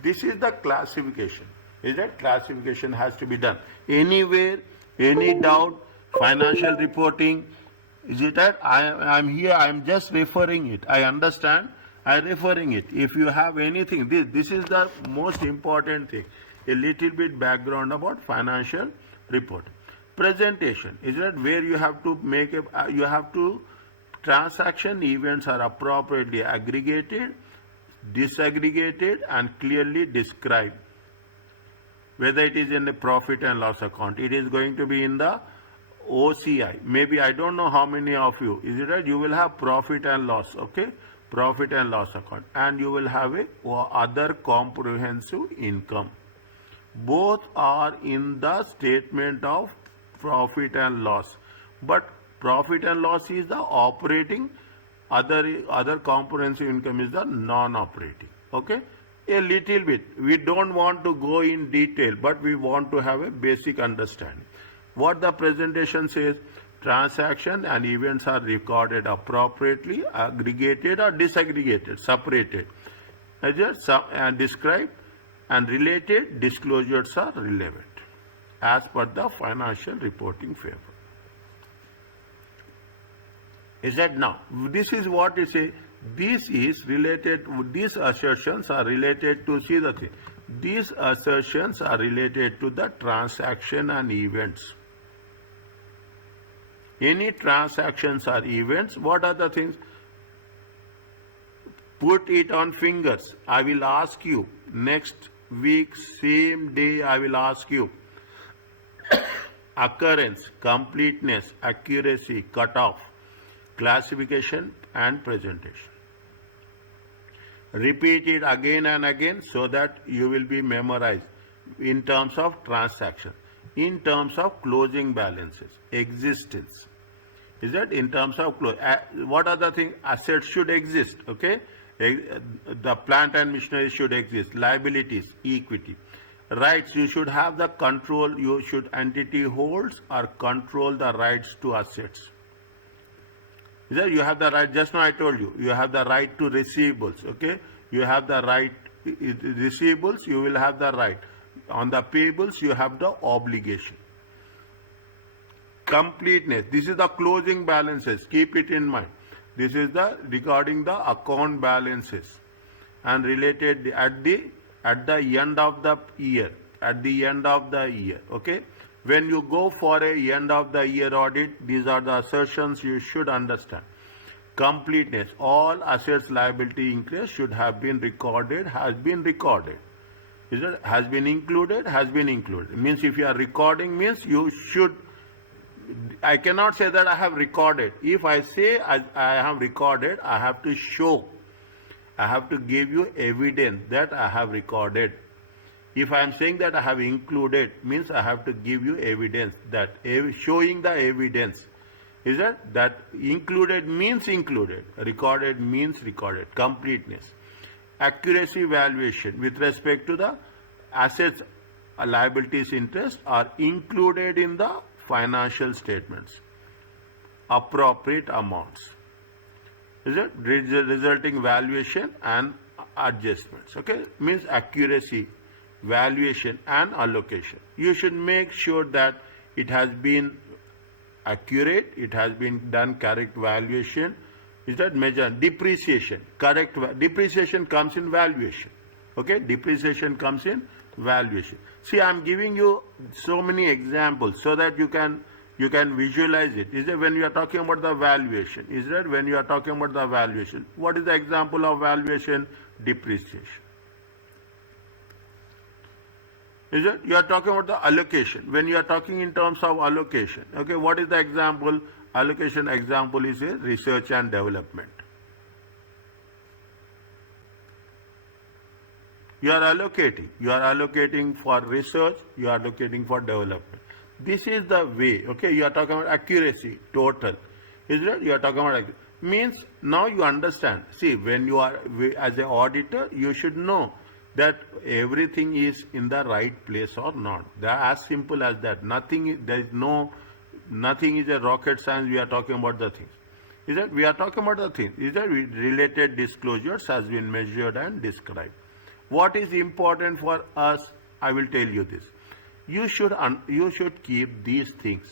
This is the classification. Is that classification has to be done. Anywhere, any doubt, financial reporting, is it that? I am here, I am just referring it. I understand. I am referring it. If you have anything, this is the most important thing. A little bit background about financial report. Presentation, is that where you have to make transaction events are appropriately aggregated, disaggregated and clearly described. Whether it is in the profit and loss account, it is going to be in the OCI. Maybe I don't know how many of you, is it right? You will have profit and loss, okay? Profit and loss account, and you will have a other comprehensive income. Both are in the statement of profit and loss, but profit and loss is the operating, other comprehensive income is the non-operating. Okay, a little bit. We don't want to go in detail, but we want to have a basic understanding. What the presentation says: transaction and events are recorded appropriately, aggregated or disaggregated, separated, and described, and related disclosures are relevant as per the financial reporting framework. Is that now? This is what it says. This is related, these assertions are related to, see the thing, these assertions are related to the transaction and events. Any transactions or events, what are the things? Put it on fingers. I will ask you next week, same day, I will ask you. Occurrence, completeness, accuracy, cutoff, classification and presentation. Repeat it again and again so that you will be memorized in terms of transaction. In terms of closing balances, existence. Is that in terms of what are the things? Assets should exist, okay? The plant and machinery should exist. Liabilities, equity. Rights, you should have the control, entity holds or control the rights to assets. Is that you have the right, just now I told you, you have the right to receivables, okay? You have the right, receivables, you will have the right. On the payables, you have the obligation. Completeness, this is the closing balances, keep it in mind. This is the regarding the account balances and related at the end of the year. At the end of the year, okay. When you go for a end of the year audit, these are the assertions you should understand. Completeness. All assets liability increase should have been recorded, has been recorded. Is it has been included, has been included. It means if you are recording means you should, I cannot say that I have recorded. If I say I have recorded, I have to show. I have to give you evidence that I have recorded. If I am saying that I have included, means I have to give you evidence that showing the evidence. Is that included means included, recorded means recorded. Completeness. Accuracy valuation with respect to the assets, liabilities, interest are included in the financial statements. Appropriate amounts. Is it resulting valuation and adjustments? Okay, means accuracy, valuation and allocation. You should make sure that it has been accurate, it has been done correct valuation. Is that measure? Depreciation, correct depreciation comes in valuation. Okay, depreciation comes in valuation. See, I am giving you so many examples so that you can visualize it. Is that when you are talking about the valuation? Is that when you are talking about the valuation? What is the example of valuation? Depreciation. Is it? You are talking about the allocation. When you are talking in terms of allocation, okay, what is the example? Allocation example is a research and development. You are allocating for research, you are allocating for development. This is the way, okay, you are talking about accuracy, total. Is it? You are talking about accuracy. Means now you understand. See, when you are, as an auditor, you should know that everything is in the right place or not. They are as simple as that. Nothing is a rocket science. We are talking about the things. Is that we are talking about the things? Is that related disclosures has been measured and described. What is important for us? I will tell you this. You should keep these things.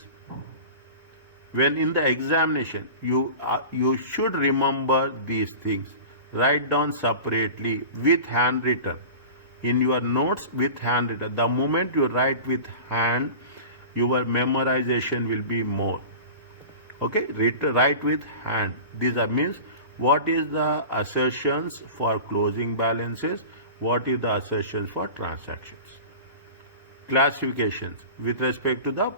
When in the examination, you should remember these things. Write down separately with handwritten. In your notes with handwritten. The moment you write with hand, your memorization will be more. Okay, write with hand. These are means what is the assertions for closing balances, what is the assertions for transactions. Classifications with respect to the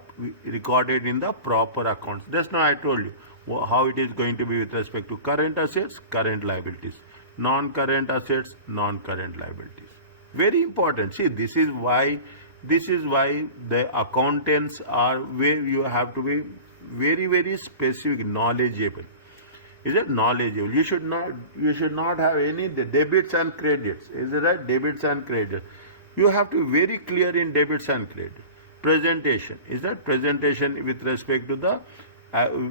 recorded in the proper accounts. Just now I told you how it is going to be with respect to current assets, current liabilities, non-current assets, non-current liabilities. Very important. See, this is why the accountants are where you have to be very, very specific, knowledgeable. Is it knowledgeable? You should not have any debits and credits. Is it right? Debits and credits. You have to be very clear in debits and credits. Presentation. Is that presentation with respect to the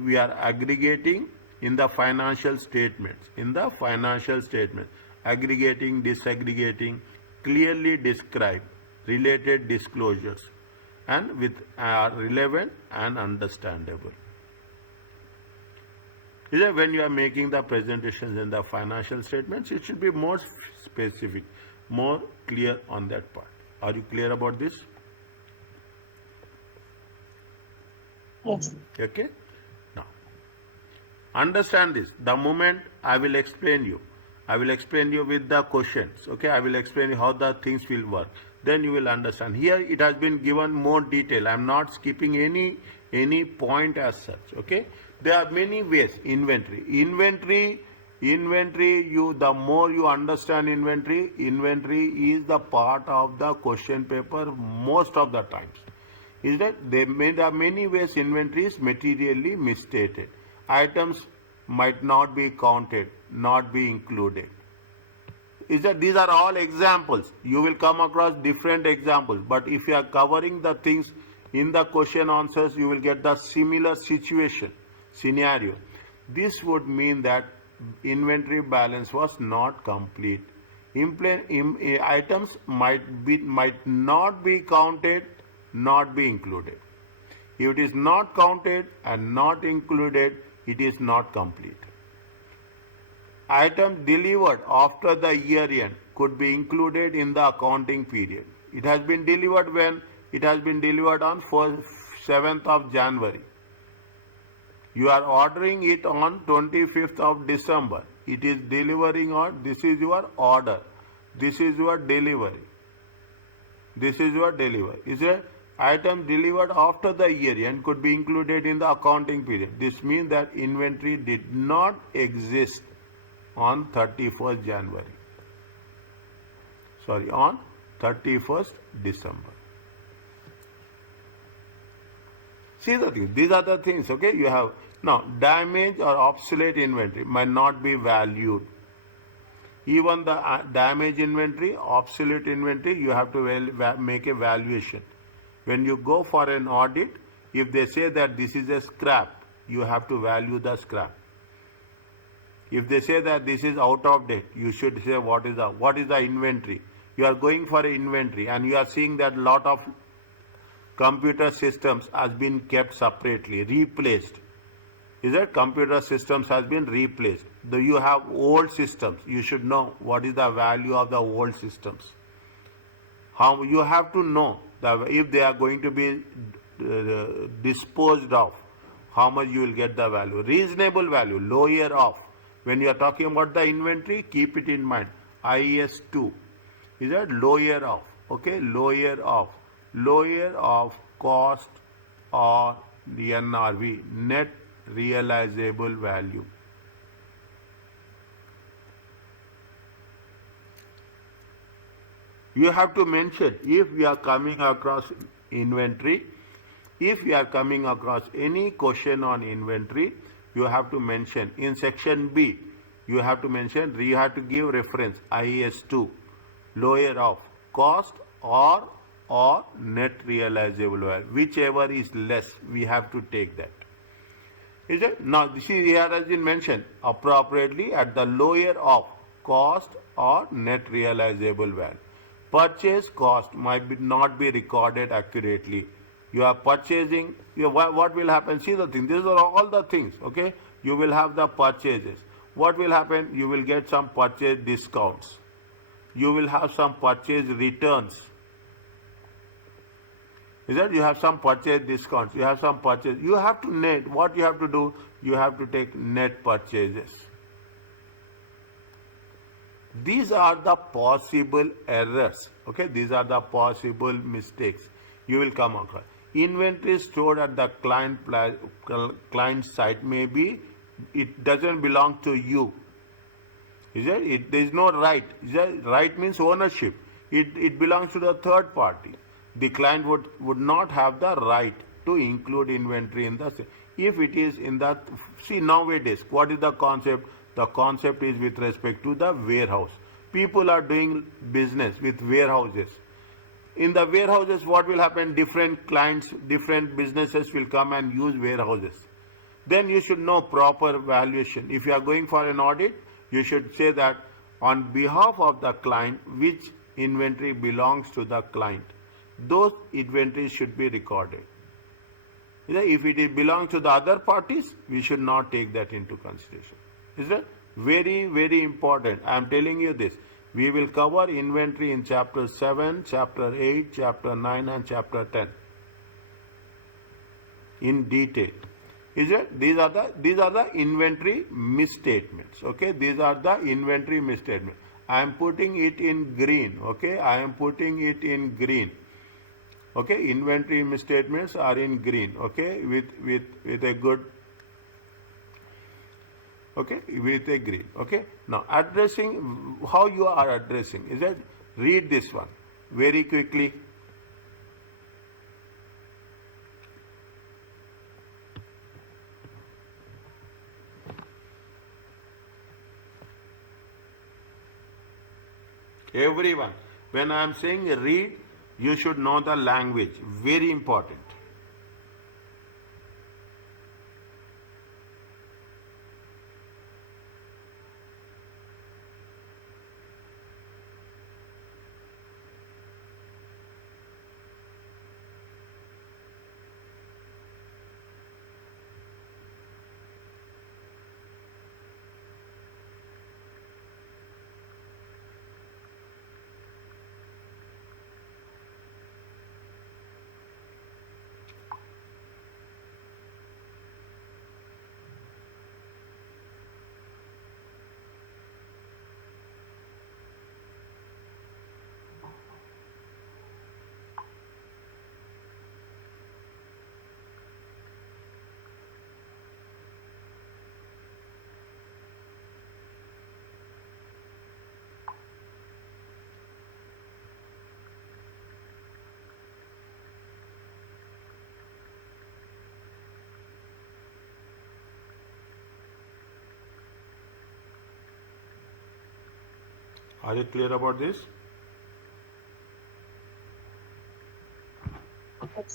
we are aggregating in the financial statements. In the financial statement, aggregating, disaggregating, clearly describe related disclosures and with are relevant and understandable. Is that when you are making the presentations in the financial statements, it should be more specific, more clear on that part. Are you clear about this? Yes. Okay. Now, understand this. The moment I will explain you with the questions. Okay, I will explain you how the things will work. Then you will understand. Here it has been given more detail. I am not skipping any point as such. Okay, there are many ways. Inventory. The more you understand inventory is the part of the question paper most of the times. Is that there are many ways inventory is materially misstated. Items might not be counted, not be included. Is that these are all examples. You will come across different examples, but if you are covering the things in the question answers, you will get the similar scenario. This would mean that inventory balance was not complete. Items might not be counted, not be included. If it is not counted and not included, it is not complete. Items delivered after the year end could be included in the accounting period. It has been delivered when it has been delivered on 7th of January. You are ordering it on 25th of December. It is delivering on, this is your order. This is your delivery. This is your delivery. Is it? Item delivered after the year end could be included in the accounting period. This means that inventory did not exist on 31st January. Sorry, on 31st December. See the thing. These are the things, okay? You have now damaged or obsolete inventory might not be valued. Even the damaged inventory, obsolete inventory, you have to make a valuation. When you go for an audit, if they say that this is a scrap, you have to value the scrap. If they say that this is out of date, you should say what is the inventory. You are going for an inventory and you are seeing that lot of computer systems has been kept separately, replaced. Is that computer systems has been replaced? Though you have old systems, you should know what is the value of the old systems. How you have to know that if they are going to be disposed of, how much you will get the value. Reasonable value, lower of. When you are talking about the inventory, keep it in mind. IS 2 is that lower of, okay, lower of cost or the NRV, net realizable value. You have to mention if we are coming across inventory, if we are coming across any question on inventory, you have to mention in section B, you have to mention, you have to give reference IS2, lower of cost or net realizable value, whichever is less, we have to take that. Is it? Now, see, here has been mentioned appropriately at the lower of cost or net realizable value. Purchase cost might not be recorded accurately. You are purchasing, what will happen? See the thing, these are all the things, okay? You will have the purchases. What will happen? You will get some purchase discounts. You will have some purchase returns. Is that you have some purchase discounts, you have some purchase, you have to net, what you have to do, you have to take net purchases. These are the possible errors, okay, these are the possible mistakes you will come across. Inventory stored at the client site maybe it doesn't belong to you. Is it? There is no right. Is that right means ownership. It belongs to the third party. The client would not have the right to include inventory in the, if it is in the, see nowadays, what is the concept? The concept is with respect to the warehouse. People are doing business with warehouses. In the warehouses, what will happen? Different clients, different businesses will come and use warehouses. Then you should know proper valuation. If you are going for an audit, you should say that on behalf of the client, which inventory belongs to the client. Those inventories should be recorded. If it belongs to the other parties, we should not take that into consideration. Is that very, very important? I am telling you this. We will cover inventory in chapter 7, chapter 8, chapter 9 and chapter 10 in detail. Is it? These are the inventory misstatements. Okay, these are the inventory misstatements. I am putting it in green. Okay, I am putting it in green. Okay, inventory misstatements are in green. Okay, with a good. Okay, with a green. Okay, now addressing, how you are addressing, is that read this one very quickly. Everyone, when I am saying read, you should know the language, very important. Are you clear about this?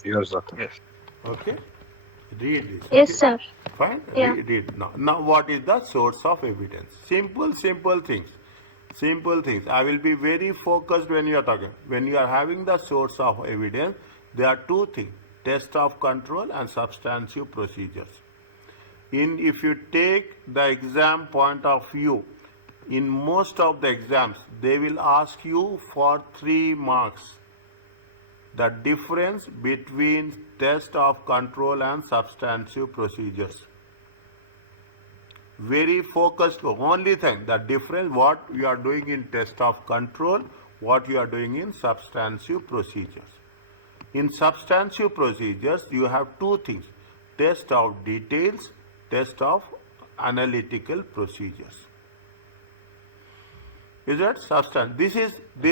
Yours, doctor. Yes. Okay. Read this. Yes, Okay. sir. Fine. Yeah. Read now. Now, what is the source of evidence? Simple things. Simple things. I will be very focused when you are talking. When you are having the source of evidence, there are two things: test of control and substantive procedures. If you take the exam point of view, in most of the exams, they will ask you for 3 marks. The difference between test of control and substantive procedures. Very focused, only thing, the difference what you are doing in test of control, what you are doing in substantive procedures. In substantive procedures, you have two things: test of details, test of analytical procedures. Is that substance? This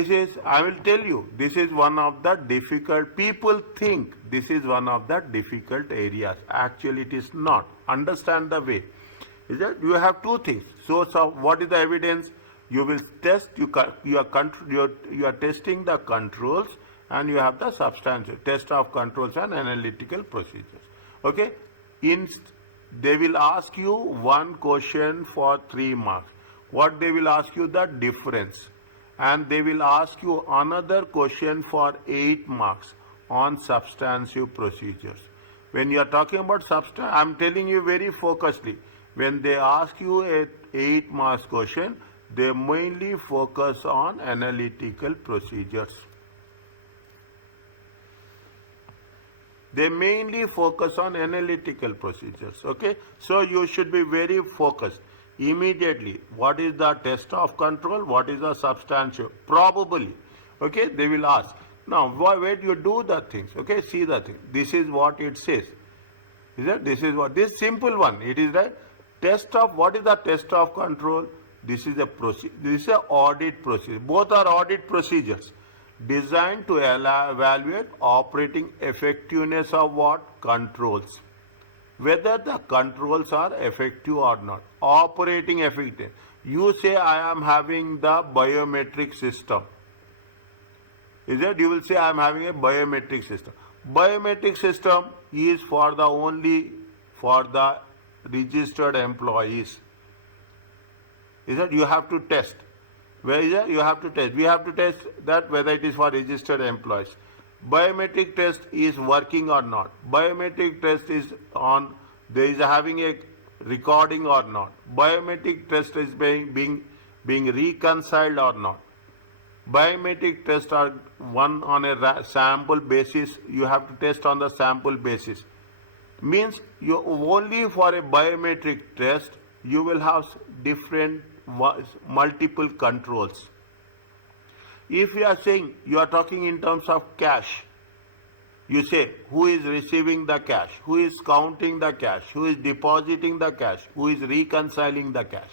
is, I will tell you, this is one of the difficult, people think this is one of the difficult areas. Actually, it is not. Understand the way. Is that you have two things. Source of what is the evidence? You will test, you are testing the controls, and you have the substantive test of controls and analytical procedures. Okay? They will ask you one question for 3 marks. What they will ask you? The difference. And they will ask you another question for 8 marks on substantive procedures. When you are talking about substance, I am telling you very focusedly, when they ask you a 8 marks question, they mainly focus on analytical procedures. They mainly focus on analytical procedures. Okay? So you should be very focused. Immediately, what is the test of control? What is the substantive? Probably. Okay? They will ask. Now, where do you do the things? Okay? See the thing. This is what it says. Is that? This is what? This simple one. It is that test of, what is the test of control? This is a procedure. This is an audit procedure. Both are audit procedures designed to evaluate operating effectiveness of what? Controls. Whether the controls are effective or not. Operating effective. You say, I am having the biometric system. Is that? You will say, I am having a biometric system. Biometric system is for the only for the registered employees. Is that? You have to test. Where is that? You have to test. We have to test that whether it is for registered employees. Biometric test is working or not. Biometric test is on, there is having a recording or not. Biometric test is being reconciled or not. Biometric tests are one on a sample basis. You have to test on the sample basis. Means you only for a biometric test you will have different multiple controls. If you are saying, you are talking in terms of cash, you say who is receiving the cash, who is counting the cash, who is depositing the cash, who is reconciling the cash.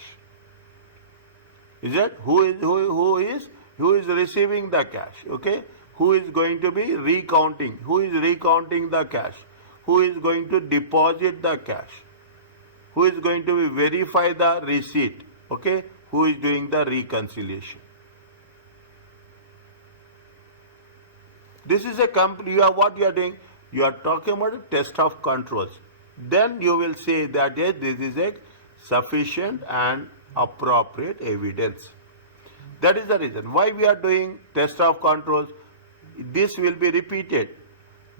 Is it? Who is receiving the cash? Okay? Who is going to be recounting? Who is recounting the cash? Who is going to deposit the cash? Who is going to verify the receipt? Okay? Who is doing the reconciliation? This is a what you are doing? You are talking about a test of controls. Then you will say that yes, this is a sufficient and appropriate evidence. That is the reason why we are doing test of controls. This will be repeated.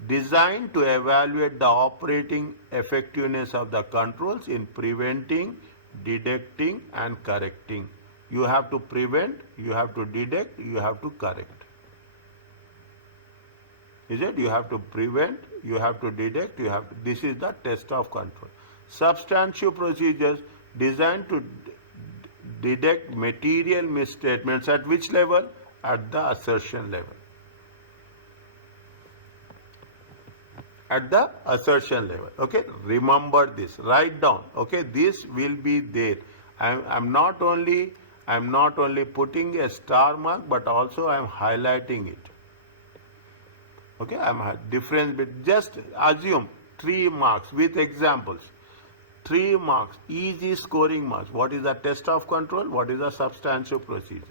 Designed to evaluate the operating effectiveness of the controls in preventing, detecting and correcting. You have to prevent, you have to detect, you have to correct. Is it? You have to prevent, you have to detect, you have to, this is the test of control. Substantive procedures designed to detect material misstatements at which level? At the assertion level. At the assertion level. Okay, remember this, write down. Okay, this will be there. I'm not only putting a star mark, but also I'm highlighting it. Okay, I'm difference, but just assume 3 marks with examples. 3 marks, easy scoring marks. What is the test of control? What is the substantive procedure?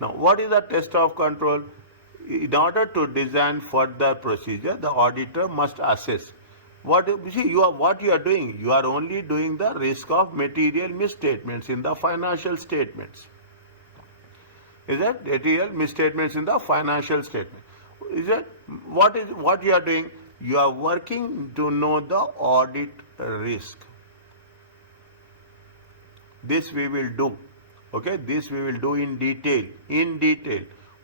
Now Now, what is the test of control? In order to design further procedure, the auditor must assess. What you are doing? You are only doing the risk of material misstatements in the financial statements. Is that material misstatements in the financial statement? Is that what you are doing? You are working to know the audit risk. This we will do. Okay, this we will do in detail.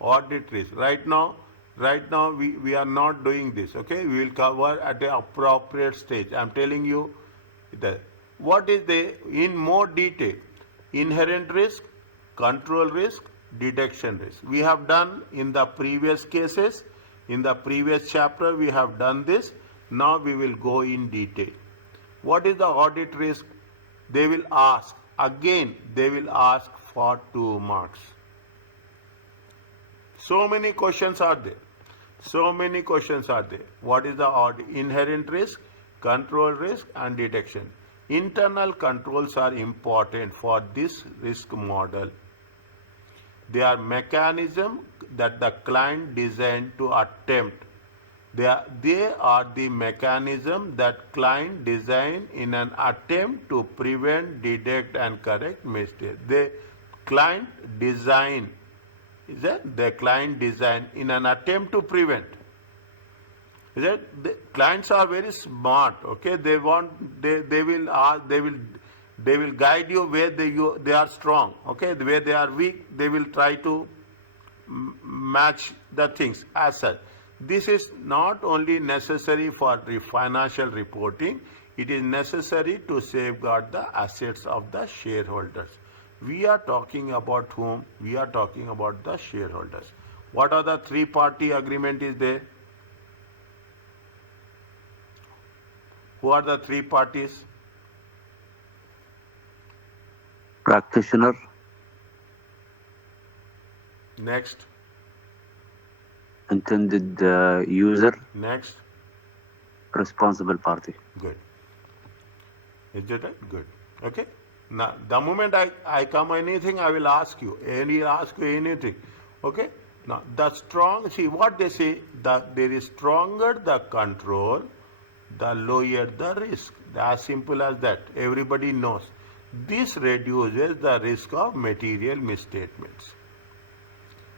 Audit risk. Right now we are not doing this. Okay, we will cover at the appropriate stage. I am telling you that what is the in more detail. Inherent risk, control risk, detection risk. We have done in the previous cases. In the previous chapter we have done this. Now we will go in detail. What is the audit risk? They will ask. Again, they will ask for 2 marks. So many questions are there. What is the audit? Inherent risk, control risk, and detection. Internal controls are important for this risk model. They are mechanisms that the client designed to attempt. They are the mechanism that client design in an attempt to prevent, detect, and correct mistakes. The client design in an attempt to prevent. Is that the clients are very smart? Okay, they will guide you where they are strong. Okay, where they are weak, they will try to match the things as such. This is not only necessary for the financial reporting, it is necessary to safeguard the assets of the shareholders. We are talking about whom? We are talking about the shareholders. What are the 3-party agreement is there? Who are the 3 parties? Practitioner, Next. intended user, Next. responsible party. Good. Is that right? Good. Okay. Now, the moment I come anything, I will ask you. Anything. Okay. Now, see what they say, that there is stronger the control, the lower the risk. As simple as that. Everybody knows. This reduces the risk of material misstatements.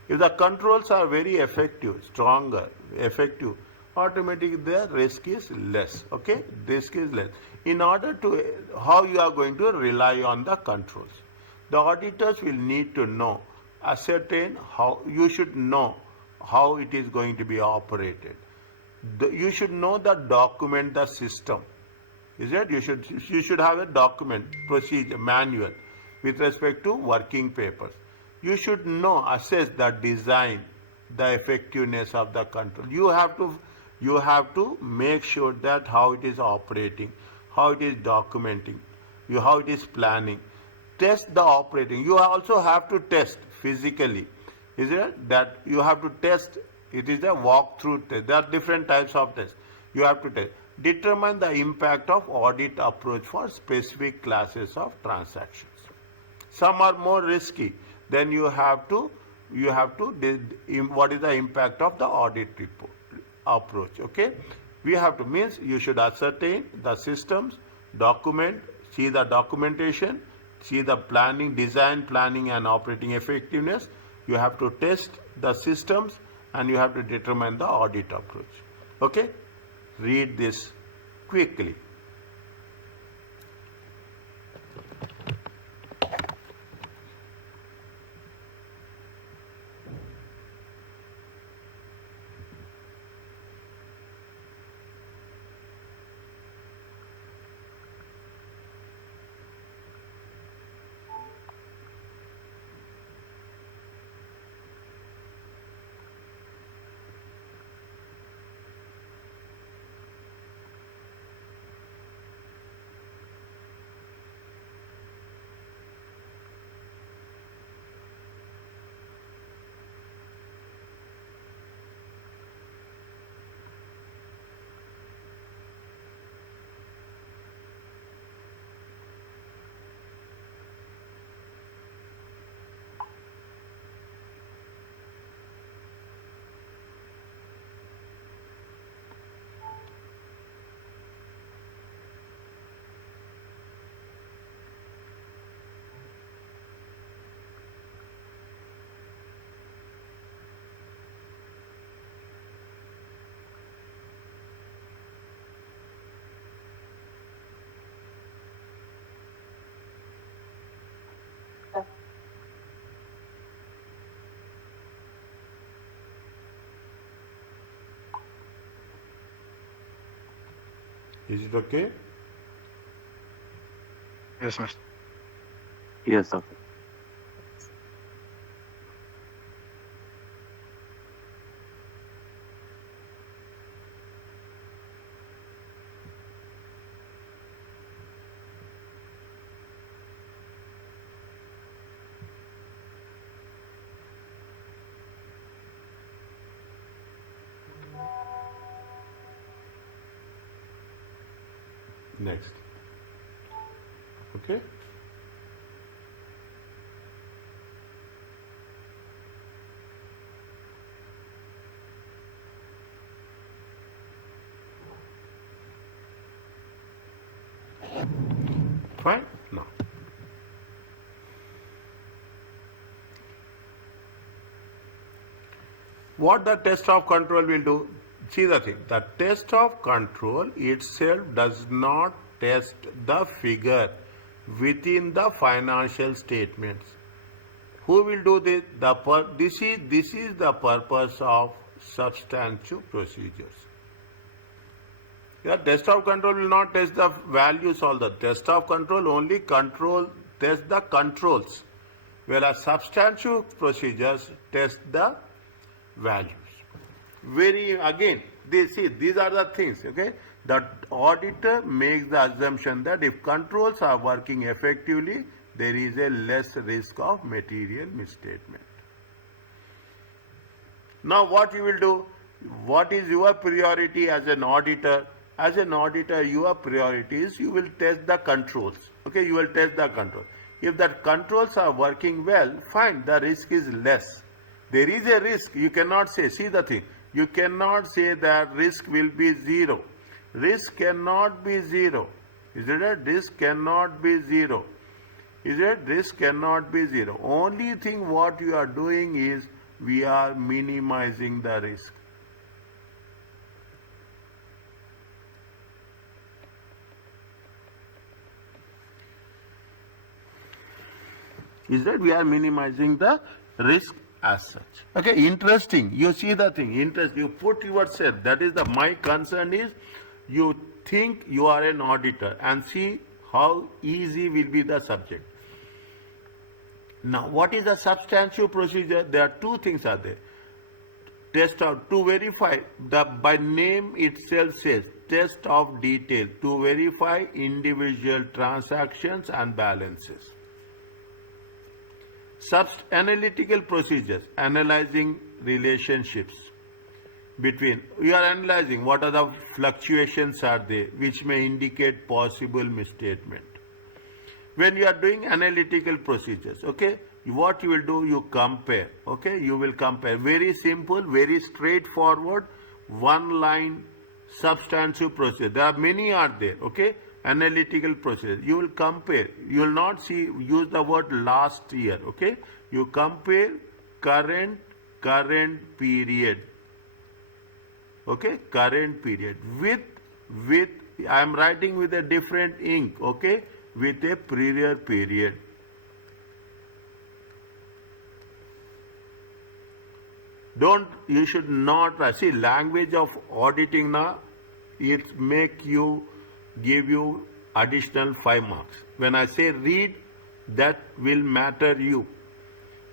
If the controls are very effective, automatically the risk is less. Okay, risk is less. In order to, how you are going to rely on the controls? The auditors will need to know, ascertain how, you should know how it is going to be operated. You should know the document, the system. Is it? You should have a document, procedure, manual with respect to working papers. You should know, assess the design, the effectiveness of the control. You have to make sure that how it is operating, how it is documenting, how it is planning. Test the operating. You also have to test physically. Is it? That you have to test. It is a walkthrough test. There are different types of tests. You have to test. Determine the impact of audit approach for specific classes of transactions. Some are more risky. Then you have to what is the impact of the audit report approach? Okay, we have to means you should ascertain the systems, document, see the documentation, see the planning, design, planning, and operating effectiveness. You have to test the systems, and you have to determine the audit approach. Okay, read this quickly. Is it okay? Yes, Mr. Yes, doctor. Next. Okay. Fine. Now. What the test of control will do? See the thing. The test of control itself does not test the figure within the financial statements. Who will do this? This is the purpose of substantive procedures. Yeah, test of control will not test the values. All the test of control only test the controls, whereas substantive procedures test the values. These are the things. Okay, the auditor makes the assumption that if controls are working effectively, there is a less risk of material misstatement. Now, what you will do? What is your priority as an auditor? As an auditor, your priority is you will test the controls. Okay, you will test the control. If the controls are working well, fine, the risk is less. There is a risk. You cannot say, see the thing, you cannot say that risk will be zero. Risk cannot be zero. Is it a risk cannot be zero? Is it risk cannot be zero? Only thing what you are doing is we are minimizing the risk. Is that we are minimizing the risk as such. Okay, interesting. You see the thing, interest. You put yourself, that is my concern is you think you are an auditor and see how easy will be the subject. Now, what is the substantive procedure? There are two things are there. Test of, to verify, by name itself says test of detail, to verify individual transactions and balances. Analytical procedures, analyzing relationships between, you are analyzing what are the fluctuations are there which may indicate possible misstatement. When you are doing analytical procedures, okay, what you will do, you compare, okay, you will compare, very simple, very straightforward, one line substantive procedure. There are many are there, okay, analytical procedure. You will compare, you will not use the word last year, okay, you compare current period, okay, current period with I am writing with a different ink, okay, with a prior period. You should not see language of auditing now, it give you additional 5 marks. When I say read, that will matter you.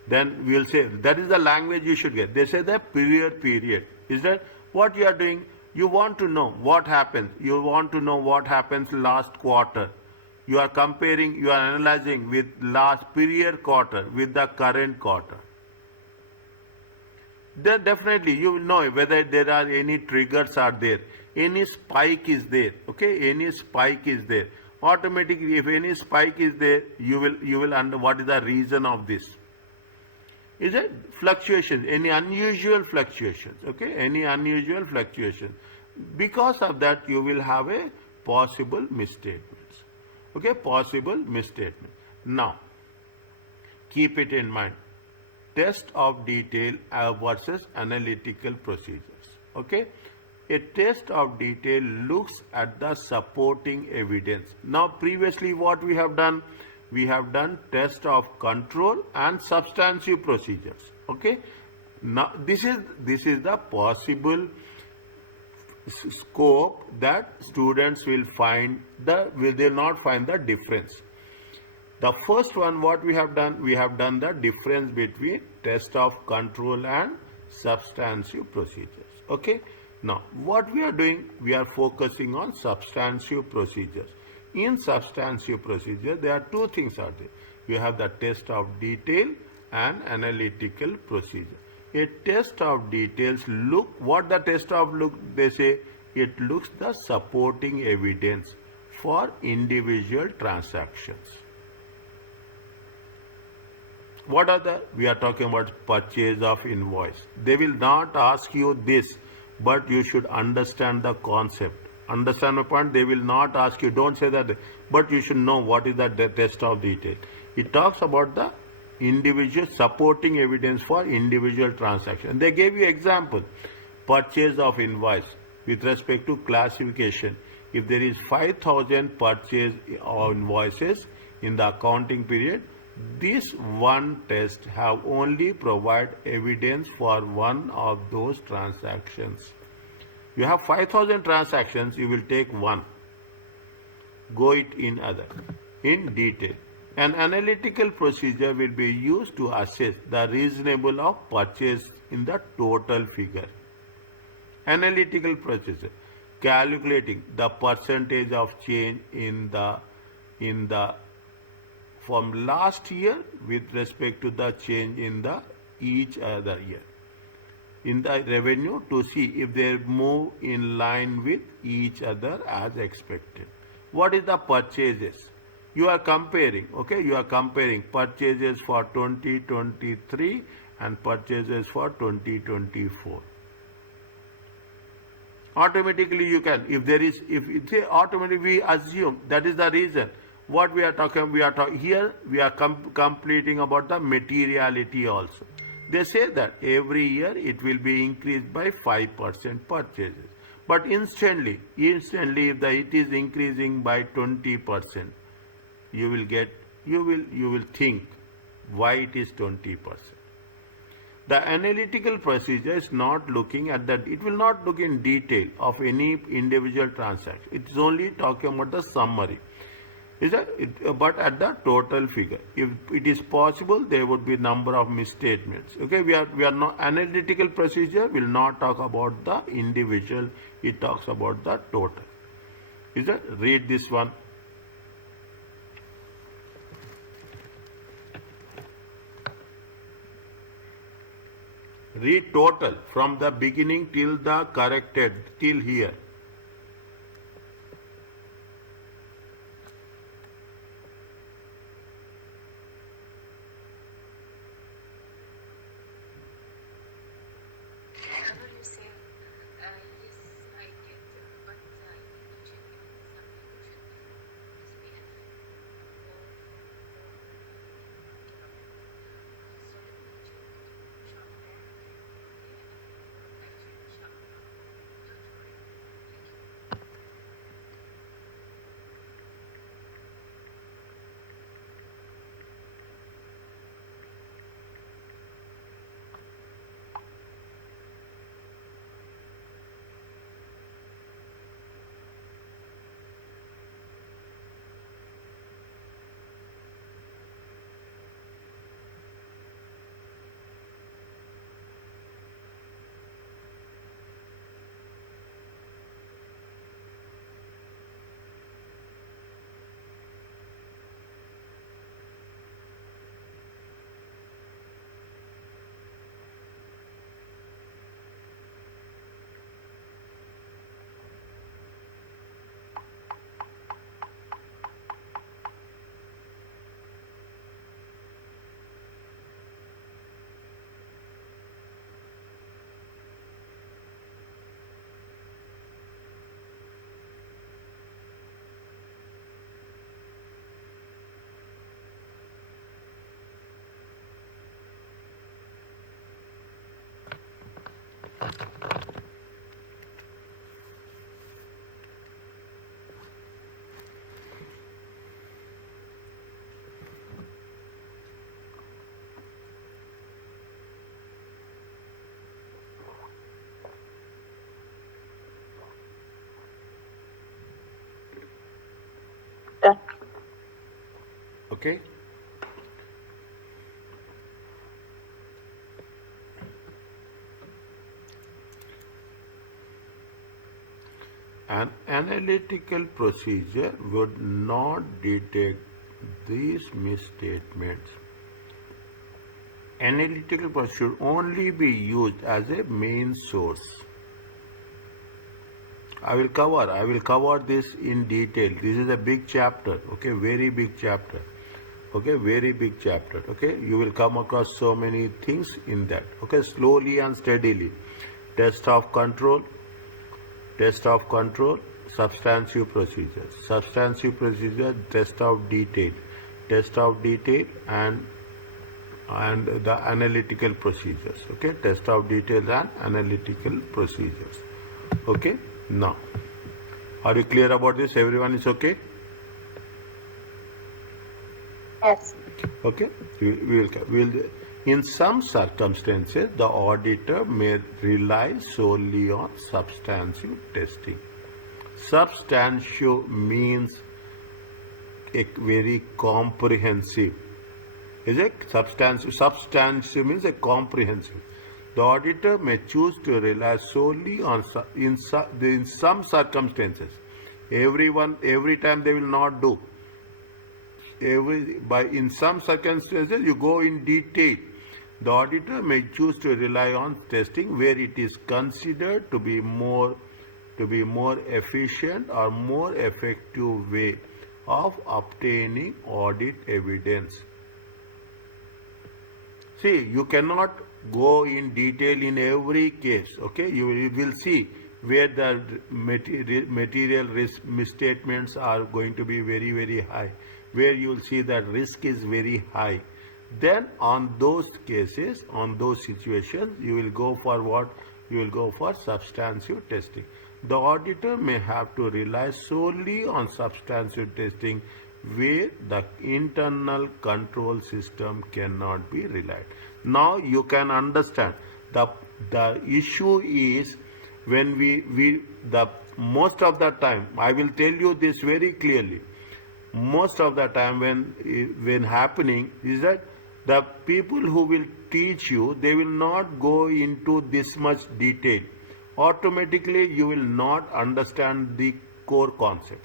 Then we will say that is the language you should get. They say the prior period. Is that what you are doing? You want to know what happens. You want to know what happens last quarter. You are comparing, you are analyzing with last prior quarter with the current quarter. Then definitely you will know whether there are any triggers are there, any spike is there, okay, any spike is there. Automatically, if any spike is there, you will under what is the reason of this. Is it fluctuations, any unusual fluctuations, okay, any unusual fluctuations. Because of that, you will have a possible misstatements, okay, possible misstatement. Now, keep it in mind. Test of detail versus analytical procedures. Okay, a test of detail looks at the supporting evidence. Now, previously, what we have done? We have done test of control and substantive procedures. Okay, now this is the possible scope that students will find will not find the difference. The first one, what we have done the difference between test of control and substantive procedures. Okay. Now, what we are doing, we are focusing on substantive procedures. In substantive procedure, there are two things are there. You have the test of detail and analytical procedure. A test of details what the test of they say, it looks the supporting evidence for individual transactions. What are we are talking about purchase of invoice. They will not ask you this, but you should understand the concept. Understand my point? They will not ask you, don't say that, but you should know what is the test of detail. It talks about the individual supporting evidence for individual transaction. They gave you example, purchase of invoice with respect to classification. If there is 5,000 purchase of invoices in the accounting period, this one test have only provide evidence for one of those transactions. You have 5,000 transactions, you will take one. Go it in other, in detail. An analytical procedure will be used to assess the reasonable of purchase in the total figure. Analytical procedure, calculating the percentage of change in the from last year with respect to the change in the each other year in the revenue to see if they move in line with each other as expected. What is the purchases? You are comparing, okay? You are comparing purchases for 2023 and purchases for 2024. Automatically you can, if it's automatically we assume that is the reason. What we are talking, here we are completing about the materiality also. They say that every year it will be increased by 5% purchases. But instantly if it is increasing by 20%, you will think why it is 20%. The analytical procedure is not looking at that. It will not look in detail of any individual transaction. It is only talking about the summary. But at the total figure, if it is possible, there would be number of misstatements. Okay, we are not analytical procedure will not talk about the individual. It talks about the total. Read this one. Read total from the beginning till the corrected till here. Okay. An analytical procedure would not detect these misstatements. Analytical procedure should only be used as a main source. I will cover this in detail. This is a big chapter, okay, very big chapter. Okay, very big chapter. Okay, you will come across so many things in that. Okay, slowly and steadily. Test of control, substantive procedures, test of detail, and the analytical procedures. Okay, test of details and analytical procedures. Okay, now, are you clear about this? Everyone is okay? Yes. Okay, we'll in some circumstances, the auditor may rely solely on substantive testing. Substantive means a very comprehensive. Is it substantive? Substantive means a comprehensive. The auditor may choose to rely solely on in some circumstances. Every time they will not do. In some circumstances you go in detail. The auditor may choose to rely on testing where it is considered to be more efficient or more effective way of obtaining audit evidence. See, you cannot go in detail in every case. Okay, you will see where the material risk misstatements are going to be very, very high, where you will see that risk is very high. Then on those cases, on those situations, you will go for what? You will go for substantive testing. The auditor may have to rely solely on substantive testing where the internal control system cannot be relied. Now you can understand the issue is when most of the time, I will tell you this very clearly, most of the time when happening is that the people who will teach you, they will not go into this much detail. Automatically you will not understand the core concept.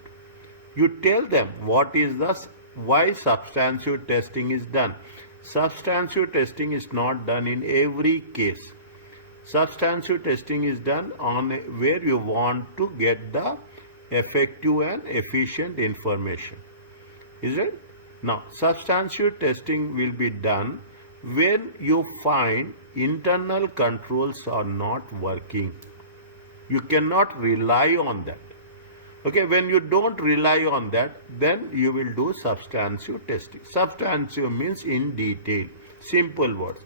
You tell them why substantive testing is done. Substantive testing is not done in every case. Substantive testing is done on where you want to get the effective and efficient information. Is it? Now, substantive testing will be done when you find internal controls are not working. You cannot rely on that. Okay, when you don't rely on that, then you will do substantive testing. Substantive means in detail. Simple words.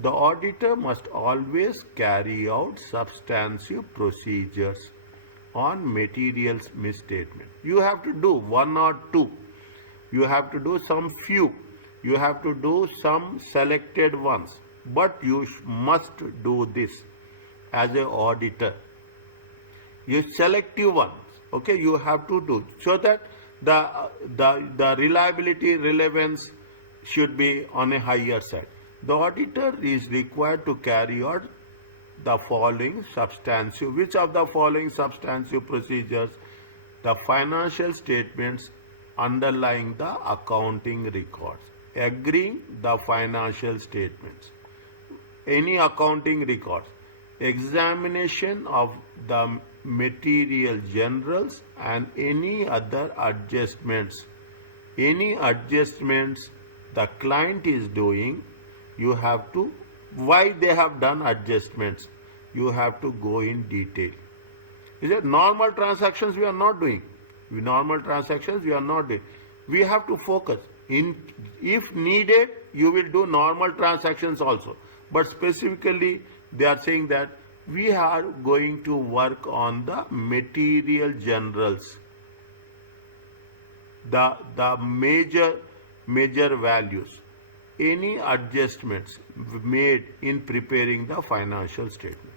The auditor must always carry out substantive procedures on materials misstatement. You have to do one or two. You have to do some few. You have to do some selected ones. But you must do this as an auditor. You selective ones. Okay, you have to do so that the reliability, relevance should be on a higher side. The auditor is required to carry out the following substantive. Which of the following substantive procedures? The financial statements underlying the accounting records, agreeing the financial statements, any accounting records, examination of the material generals and any other adjustments. Any adjustments the client is doing, you have to, why they have done adjustments, you have to go in detail. Is it normal transactions we are not doing? Normal transactions we are not doing. We have to focus. If needed, you will do normal transactions also. But specifically, they are saying that we are going to work on the material generals, the major values, any adjustments made in preparing the financial statement.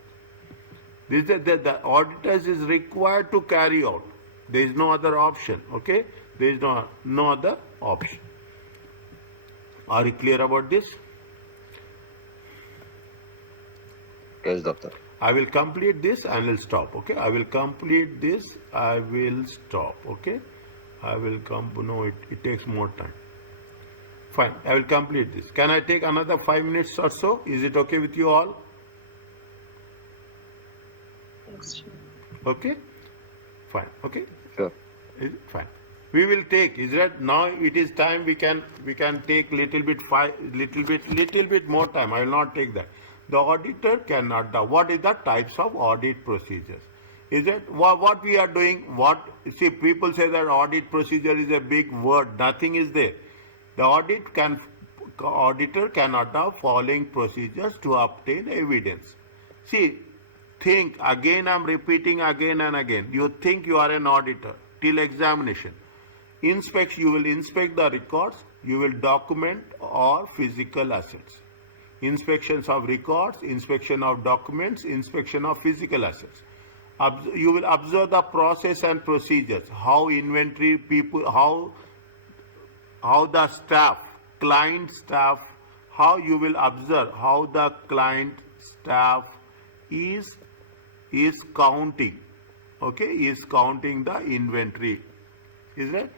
This is the auditors is required to carry out. There is no other option. Okay, there is no other option. Are you clear about this? Yes, doctor. I will complete this and will stop. Okay, I will complete this. I will stop. Okay, I will come. No, it takes more time. Fine, I will complete this. Can I take another 5 minutes or so? Is it okay with you all? Yes, sure. Okay, fine. Okay, Sure. is it fine? We will take. Is that now? It is time. We can take little bit more time. I will not take that. The auditor cannot do. What is the types of audit procedures? Is it what we are doing? What see? People say that audit procedure is a big word. Nothing is there. The auditor cannot have following procedures to obtain evidence. See, think again. I'm repeating again and again. You think you are an auditor till examination. You will inspect the records. You will document or physical assets. Inspections of records, inspection of documents, inspection of physical assets. You will observe the process and procedures, how inventory people, how the staff, client staff, how you will observe how the client staff is counting, okay, is counting the inventory. Is that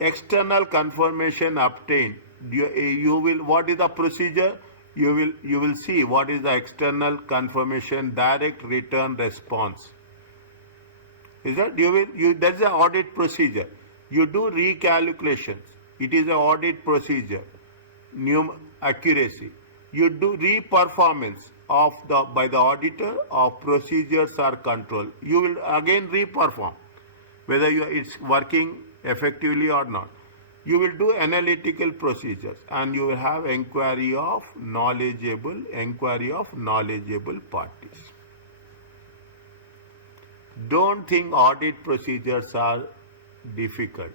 external confirmation obtained? You will, what is the procedure? You will see what is the external confirmation direct return response. Is that that's the audit procedure. You do recalculations. It is an audit procedure. Accuracy. You do reperformance of by the auditor of procedures or control. You will again reperform whether it's working effectively or not. You will do analytical procedures and you will have inquiry of knowledgeable parties. Don't think audit procedures are difficult.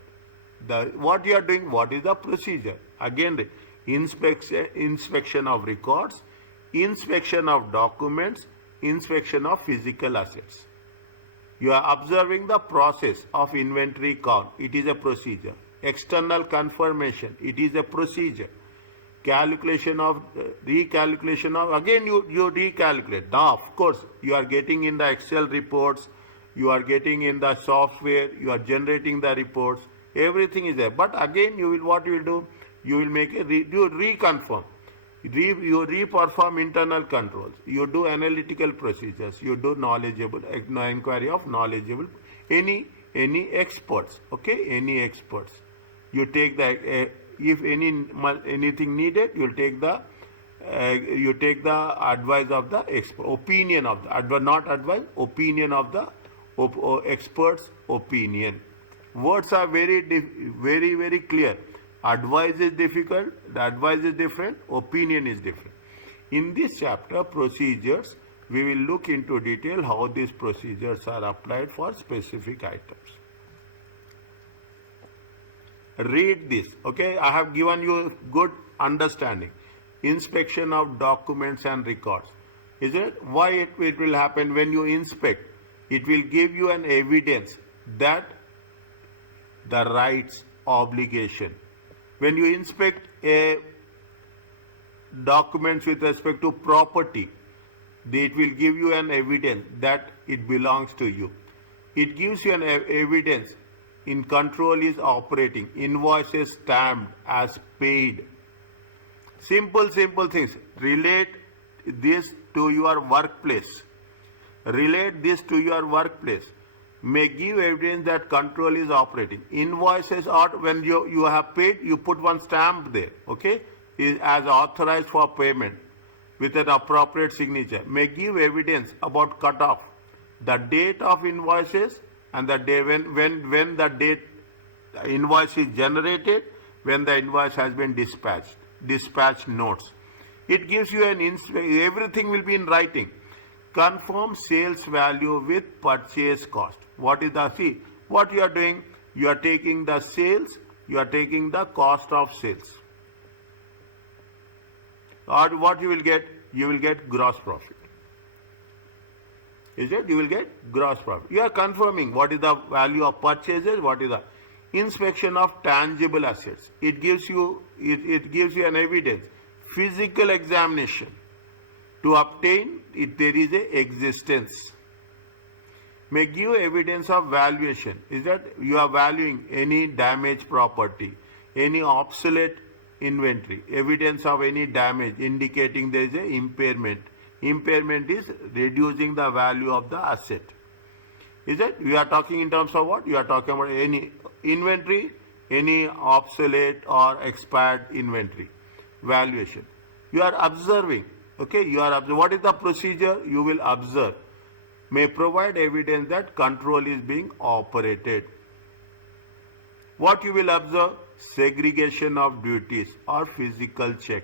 What you are doing, what is the procedure? Again, inspection of records, inspection of documents, inspection of physical assets. You are observing the process of inventory count. It is a procedure. External confirmation. It is a procedure. Recalculation of, again you recalculate. Now, of course, you are getting in the Excel reports, you are getting in the software, you are generating the reports, everything is there. But again, what you will do? You will make you reconfirm. You reperform internal controls. You do analytical procedures. You do inquiry of knowledgeable, any experts. Okay, any experts. You take the if anything needed, you take the advice of the expert, opinion of the not advice, opinion of the experts' opinion. Words are very clear. Advice is difficult, the advice is different, opinion is different. In this chapter, procedures, we will look into detail how these procedures are applied for specific items. Read this, okay? I have given you good understanding. Inspection of documents and records. Is it? Why it will happen when you inspect? It will give you an evidence that the rights, obligation. When you inspect a documents with respect to property, it will give you an evidence that it belongs to you. It gives you an evidence in control is operating, invoices stamped as paid. Simple things. Relate this to your workplace. Relate this to your workplace. May give evidence that control is operating. Invoices are when you have paid, you put one stamp there, okay, is as authorized for payment with an appropriate signature. May give evidence about cutoff, the date of invoices and the day when the date invoice is generated, when the invoice has been dispatch notes. It gives you everything will be in writing. Confirm sales value with purchase cost. What is what you are doing? You are taking the sales, you are taking the cost of sales. Or what you will get? You will get gross profit. Is it? You will get gross profit. You are confirming what is the value of purchases, what is the Inspection of tangible assets. It gives you an evidence. Physical examination to obtain if there is a existence. May give evidence of valuation. Is that you are valuing any damaged property, any obsolete inventory, evidence of any damage indicating there is a impairment. Impairment is reducing the value of the asset. Is that you are talking in terms of what? You are talking about any inventory, any obsolete or expired inventory. Valuation. You are observing. Okay, you are observing. What is the procedure? You will observe. May provide evidence that control is being operated. What you will observe? Segregation of duties or physical check.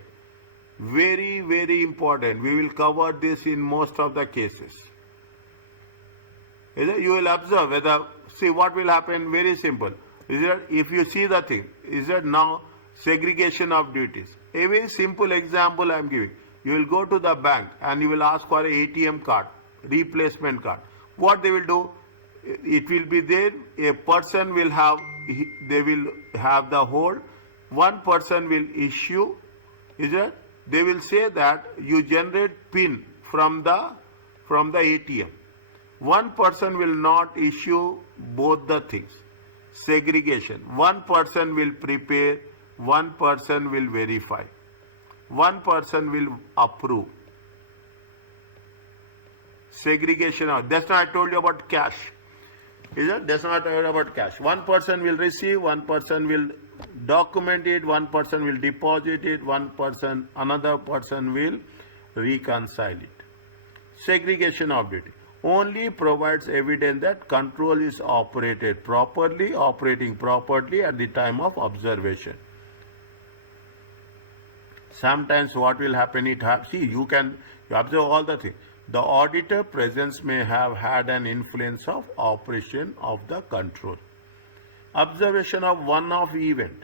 Very, very important. We will cover this in most of the cases. You will observe whether, see what will happen, very simple. Is that if you see the thing, is that now segregation of duties. A very simple example I am giving. You will go to the bank and you will ask for an ATM card, replacement card. What they will do, it will be there, a person will have, they will have the hold, one person will issue, is it? They will say that you generate PIN from the ATM. One person will not issue both the things. Segregation. One person will prepare, one person will verify, one person will approve. Segregation. That's why I told you about cash. Is it? That's not about cash. One person will receive, one person will document it, one person will deposit it, another person will reconcile it. Segregation of duty only provides evidence that control is operating properly at the time of observation. Sometimes what will happen, you observe all the things. The auditor presence may have had an influence of operation of the control. Observation of one-off event,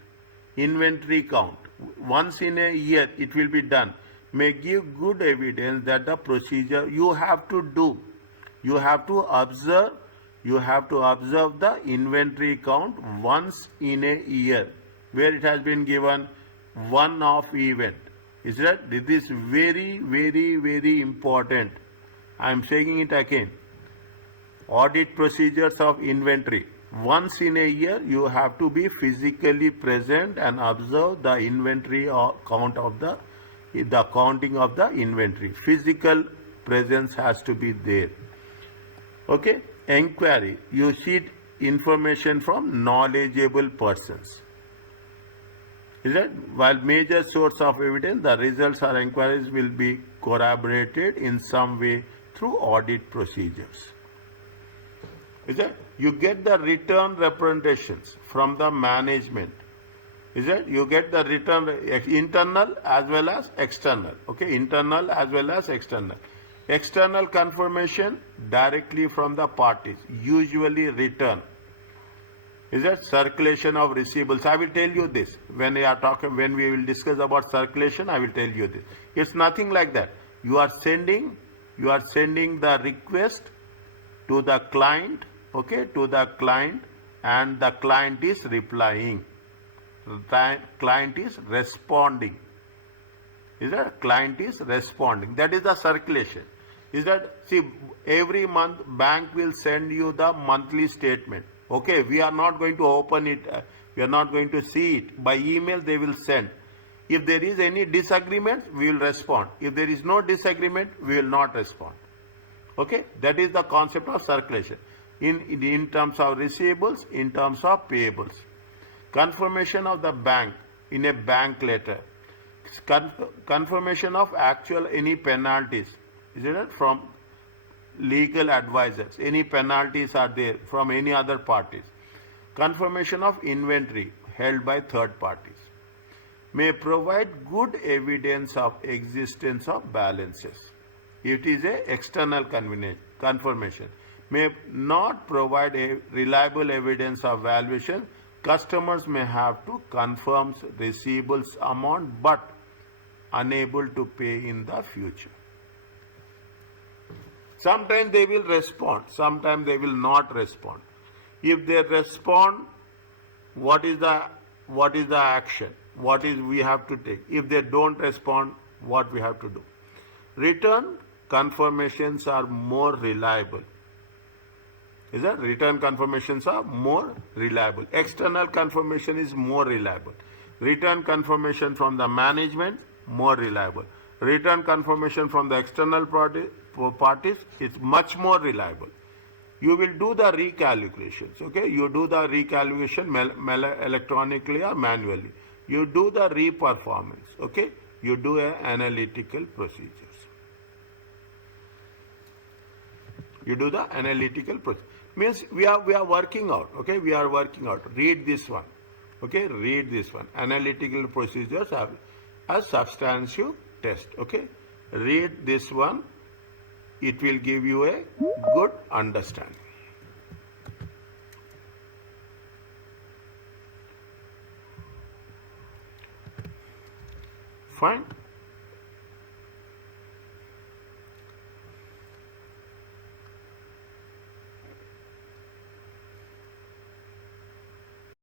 inventory count, once in a year it will be done, may give good evidence that the procedure you have to do. You have to observe the inventory count once in a year, where it has been given one-off event. Is that? This is very, very, very important. I am saying it again. Audit procedures of inventory. Once in a year, you have to be physically present and observe the inventory or count of the counting of the inventory. Physical presence has to be there. Okay? Enquiry. You seek information from knowledgeable persons. Is that? While major source of evidence, the results or enquiries will be corroborated in some way through audit procedures. Is that? You get the return representations from the management. Is that? You get the return internal as well as external. Okay, internal as well as external. External confirmation directly from the parties, usually return. Is that? Circulation of receivables. I will tell you this when we will discuss about circulation. I will tell you this. It's nothing like that. You are sending the request to the client, okay, to the client, and the client is replying. The client is responding. Is that? Client is responding. That is the circulation. Is that? See, every month bank will send you the monthly statement. Okay, we are not going to open it. We are not going to see it. By email they will send. If there is any disagreement, we will respond. If there is no disagreement, we will not respond. Okay, that is the concept of circulation. In terms of receivables, in terms of payables. Confirmation of the bank in a bank letter. Confirmation of actual any penalties. Is it from legal advisors? Any penalties are there from any other parties. Confirmation of inventory held by third parties. May provide good evidence of existence of balances. It is a external confirmation. May not provide a reliable evidence of valuation. Customers may have to confirm receivables amount but unable to pay in the future. Sometimes they will respond, sometimes they will not respond. If they respond, what is the action, what is we have to take. If they don't respond, what we have to do. Return confirmations are more reliable. Is that return confirmations are more reliable. External confirmation is more reliable. Return confirmation from the management, more reliable. Return confirmation from the external parties is much more reliable. You will do the recalculations, okay? You do the recalculation electronically or manually. You do the reperformance, okay? You do analytical procedures. You do the analytical process. Means we are working out, okay? We are working out. Read this one, okay? Read this one. Analytical procedures are a substantive test, okay? Read this one. It will give you a good understanding. Fine.